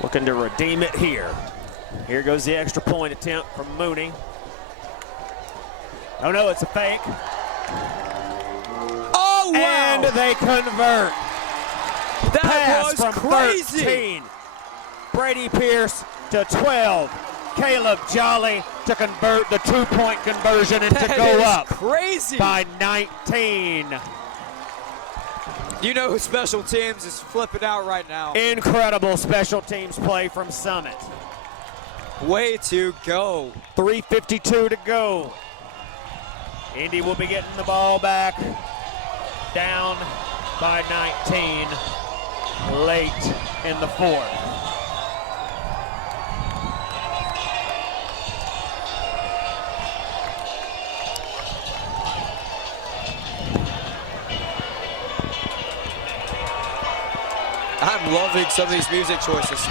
Looking to redeem it here. Here goes the extra point attempt from Mooney. Oh no, it's a fake. Oh, wow! And they convert. That Pass was from crazy! 13. Brady Pierce to 12. Caleb Jolly to convert the 2-point conversion and to That go is up crazy! by 19. You know who special teams is flipping out right now. Incredible special teams play from Summit. way to go. 3:52 to go. Indy will be getting the ball back. Down by 19 late in the fourth. I'm loving some of these music choices.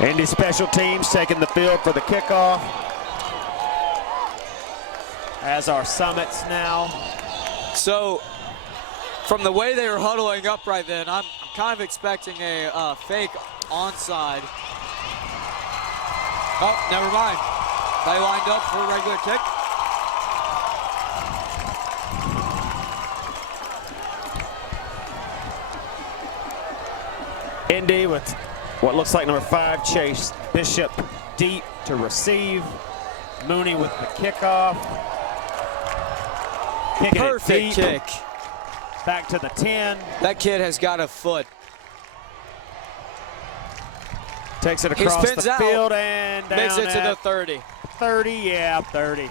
Indy special teams taking the field for the kickoff. As our Summits now. So, from the way they were huddling up right then, I'm kind of expecting a fake onside. Oh, never mind. They lined up for a regular kick. Indy with what looks like number 5, Chase Bishop, deep to receive. Mooney with the kickoff. Kicking it Perfect deep. kick. Back to the 10. That kid has got a foot. Takes it He across spins the out. field and down Makes it to the at 30. 30. Yeah, 30.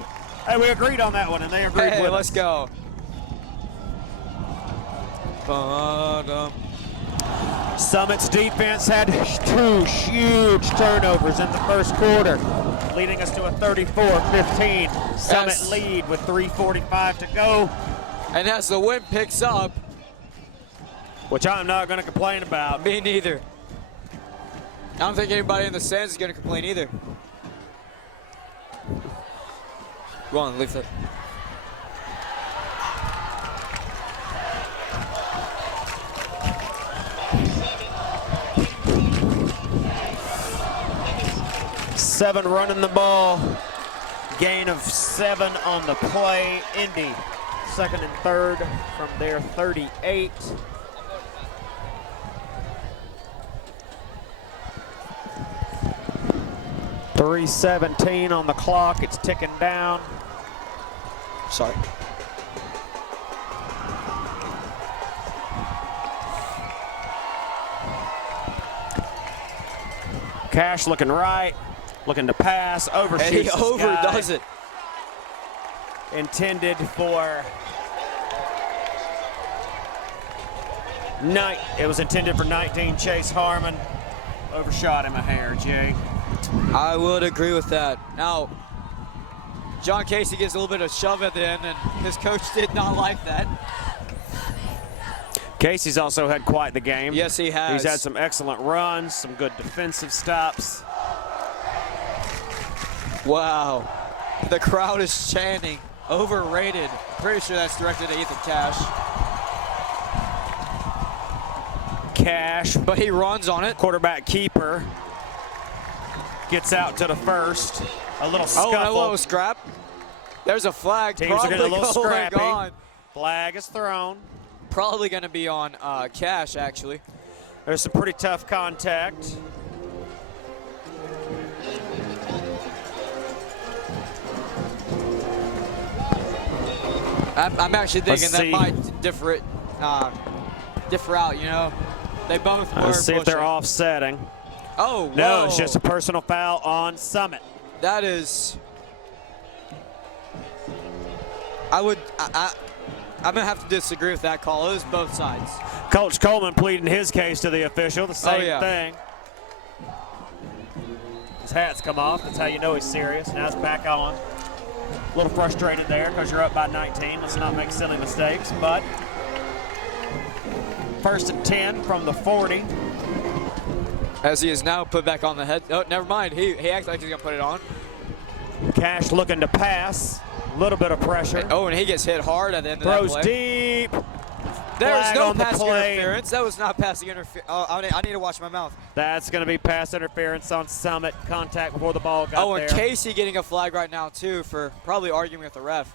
Hey, we agreed on that one, and they agreed Hey, with let's us. go. Ba-dum. Summit's defense had 2 huge turnovers in the first quarter, leading us to a 34-15 Summit Yes. lead with 3:45 to go, And as the wind picks up, which I'm not going to complain about. me neither. I don't think anybody in the stands is going to complain either. Go on, leave it. Seven running the ball, gain of 7 on the play. Indy, second and third from their 38. .317 on the clock, it's ticking down. Sorry. Cash looking right, looking to pass, overshoots And he this overdoes guy. it. Intended for it was intended for 19, Chase Harmon. Overshot him a hair, Jay. I would agree with that. Now, John Casey gets a little bit of shove at the end, and his coach did not like that. Casey's also had quite the game. Yes, he has. He's had some excellent runs, some good defensive stops. Wow. The crowd is chanting. Overrated. Pretty sure that's directed at Ethan Cash. Cash, But he runs on it. quarterback keeper, gets out to the first. A little scuffle. Oh, and a little scrap. There's a flag. Teams are getting a little going scrappy. on. Flag is thrown. Probably going to be on Cash, actually. There's some pretty tough contact. I'm actually thinking Let's that see. might differ out, you know. They both were Let's see if they're pushing. offsetting. Oh, No, whoa. it's just a personal foul on Summit. That is. I'm gonna have to disagree with that call. It was both sides. Coach Coleman pleading his case to the official, the same yeah. thing. His hat's come off, that's how you know he's serious. Now it's back on. A little frustrated there because you're up by 19. Let's not make silly mistakes, but first and 10 from the 40. As he is now put back on the head. Oh, never mind. He acts like he's gonna put it on. Cash looking to pass. A little bit of pressure. Oh, and he gets hit hard at the end of Throws that play. deep. There's Flag no on the passing play. interference. That was not passing interference. Oh, I need to watch my mouth. That's going to be pass interference on Summit. Contact before the ball got Oh, there. and Casey getting a flag right now, too, for probably arguing with the ref.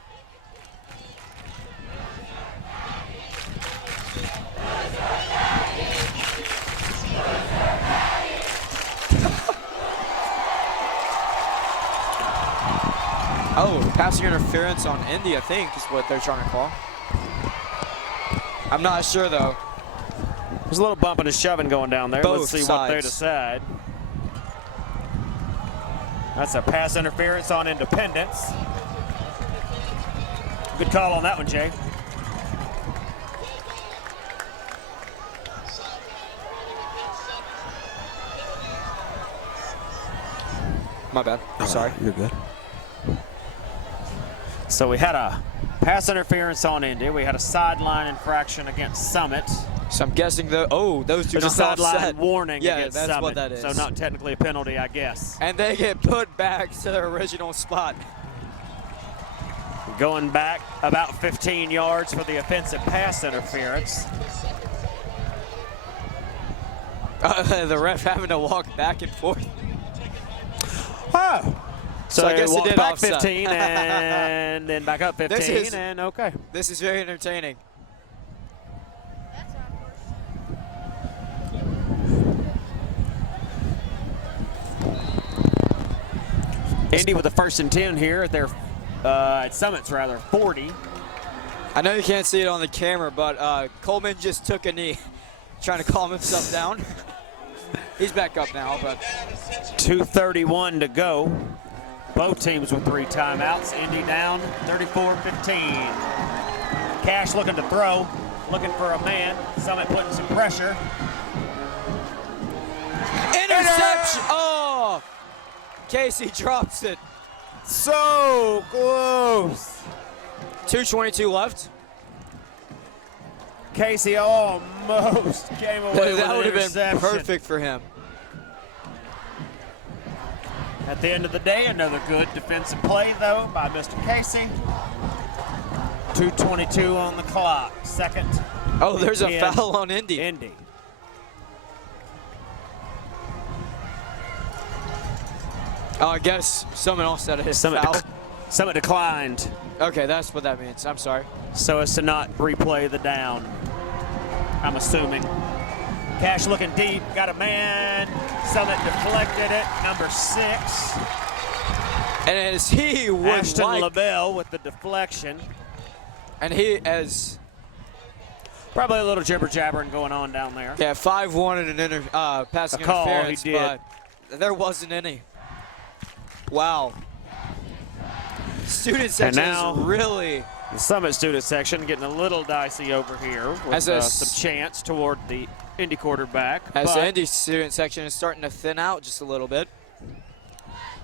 Oh, passing interference on Indy, I think, is what they're trying to call. I'm not sure, though. There's a little bumping and shoving going down there. Both Let's see what they sides. decide. That's a pass interference on Independence. Good call on that one, Jay. My bad. Sorry. You're good. So we had a pass interference on Indy. We had a sideline infraction against Summit. So I'm guessing those two There's a not sideline offset. warning Yeah, against that's Summit. what that is. So not technically a penalty, I guess. And they get put back to their original spot. Going back about 15 yards for the offensive pass interference. The ref having to walk back and forth. Oh. So I guess it walk did back offset. 15 and then back up 15 and okay. This is very entertaining. Indy with the 1st and 10 here at their at Summit's rather 40. I know you can't see it on the camera, but Coleman just took a knee, trying to calm himself down. He's back up now, but 2:31 to go. Both teams with 3 timeouts. Indy down 34-15. Cash looking to throw, looking for a man. Summit putting some pressure. interception! Oh! Casey drops it. So close. 2:22 left. Casey almost came away with That an would have been interception. perfect for him. At the end of the day, another good defensive play, though, by Mr. Casey. 2:22 on the clock. Second. Oh, there's a 10. foul on Indy. Indy. Oh, I guess someone else said it. Foul. Summit declined Okay, that's what that means. I'm sorry. so as to not replay the down. I'm assuming. Cash looking deep, got a man. Summit deflected it, number 6. And as he would Ashton like, LaBelle with the deflection. and he as Probably a little jibber jabbering going on down there. 5-1 and an passing A call, he interference, did. but there wasn't any. Wow. Student section now- is really The Summit student section getting a little dicey over here with As a some chance toward the Indy quarterback. as but the Indy student section is starting to thin out just a little bit.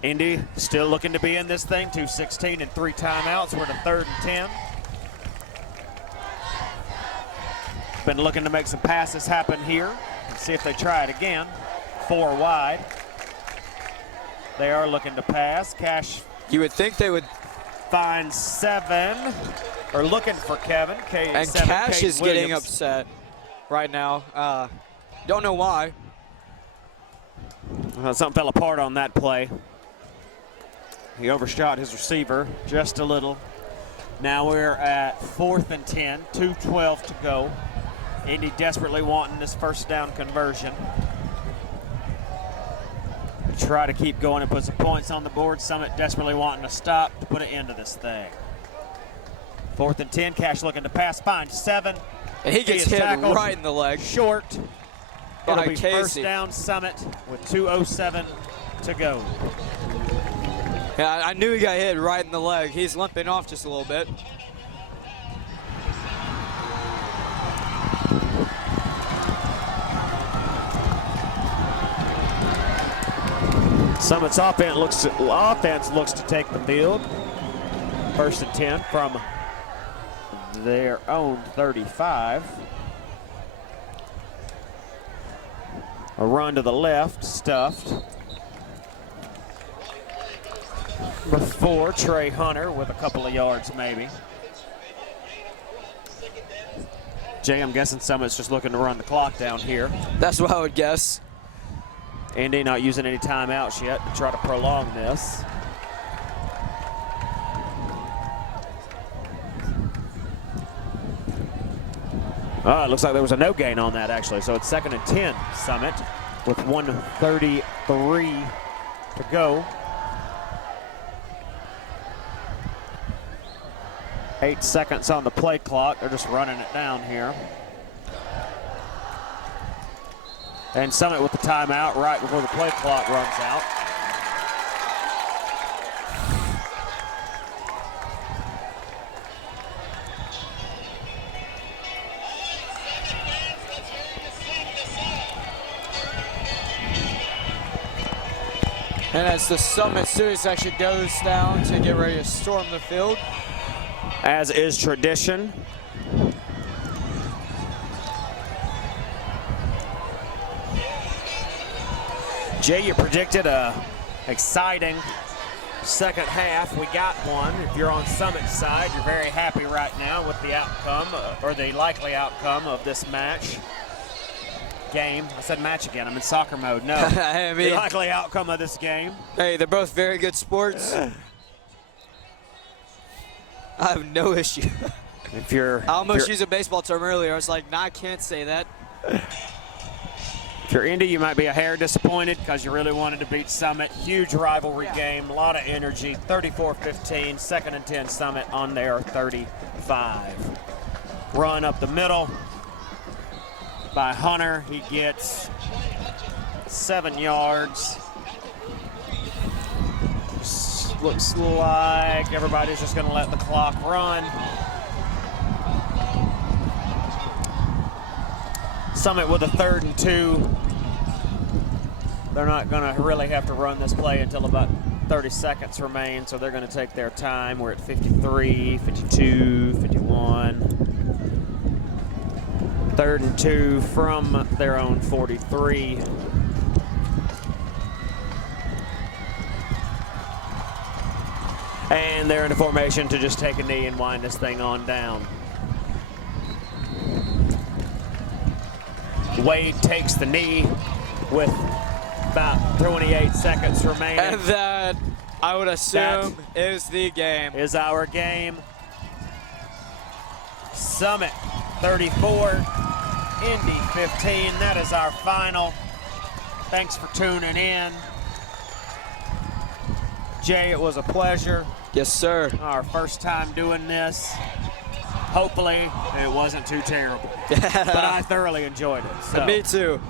Indy still looking to be in this thing. 2:16 and 3 timeouts. We're to 3rd and 10. Been looking to make some passes happen here. Let's see if they try it again. 4 wide. They are looking to pass. Cash You would think they would, finds 7. Or looking for Kevin. and Seven, Cash Caden is getting Williams. upset right now. Don't know why. Something fell apart on that play. He overshot his receiver just a little. Now we're at 4th and 10, 2:12 to go. Indy desperately wanting this first down conversion. Try to keep going and put some points on the board. Summit desperately wanting to stop to put an end to this thing. 4th and 10, Cash looking to pass, finds 7. And he gets is hit tackled. right in the leg. Short. It'll By be first Casey. down Summit with 2:07 to go. Yeah, I knew he got hit right in the leg. He's limping off just a little bit. Summit's offense looks to take the field. 1st and 10 from their own 35. A run to the left, stuffed. Before Trey Hunter with a couple of yards maybe. Jay, I'm guessing Summit's just looking to run the clock down here. That's what I would guess. Indy not using any timeouts yet to try to prolong this. It looks like there was a no gain on that actually. So it's 2nd and 10, Summit, with 1:33 to go. 8 seconds on the play clock. They're just running it down here. And Summit with the timeout right before the play clock runs out. And as the Summit student section goes down to get ready to storm the field. As is tradition. Jay, you predicted a exciting second half. We got one. If you're on Summit's side, you're very happy right now with the outcome, or the likely outcome of this match. Game. I said match again. I'm in soccer mode. No. I mean, the likely outcome of this game. Hey, they're both very good sports. I have no issue. If you're, I almost used a baseball term earlier. I was like, nah, I can't say that. If you're Indy, you might be a hair disappointed because you really wanted to beat Summit. Huge rivalry game, a lot of energy. 34-15, 2nd and 10 Summit on their 35. Run up the middle by Hunter. He gets 7 yards. Looks like everybody's just going to let the clock run. Summit with a 3rd and 2. They're not going to really have to run this play until about 30 seconds remain, so they're going to take their time. We're at 53, 52, 51. 3rd and 2 from their own 43. And they're into formation to just take a knee and wind this thing on down. Wade takes the knee with about 28 seconds remaining. And that, I would assume, is the game. Is our game. Summit 34, Indy 15. That is our final. Thanks for tuning in. Jay, it was a pleasure. Yes, sir. Our first time doing this. Hopefully, it wasn't too terrible. But I thoroughly enjoyed it. So. Me too.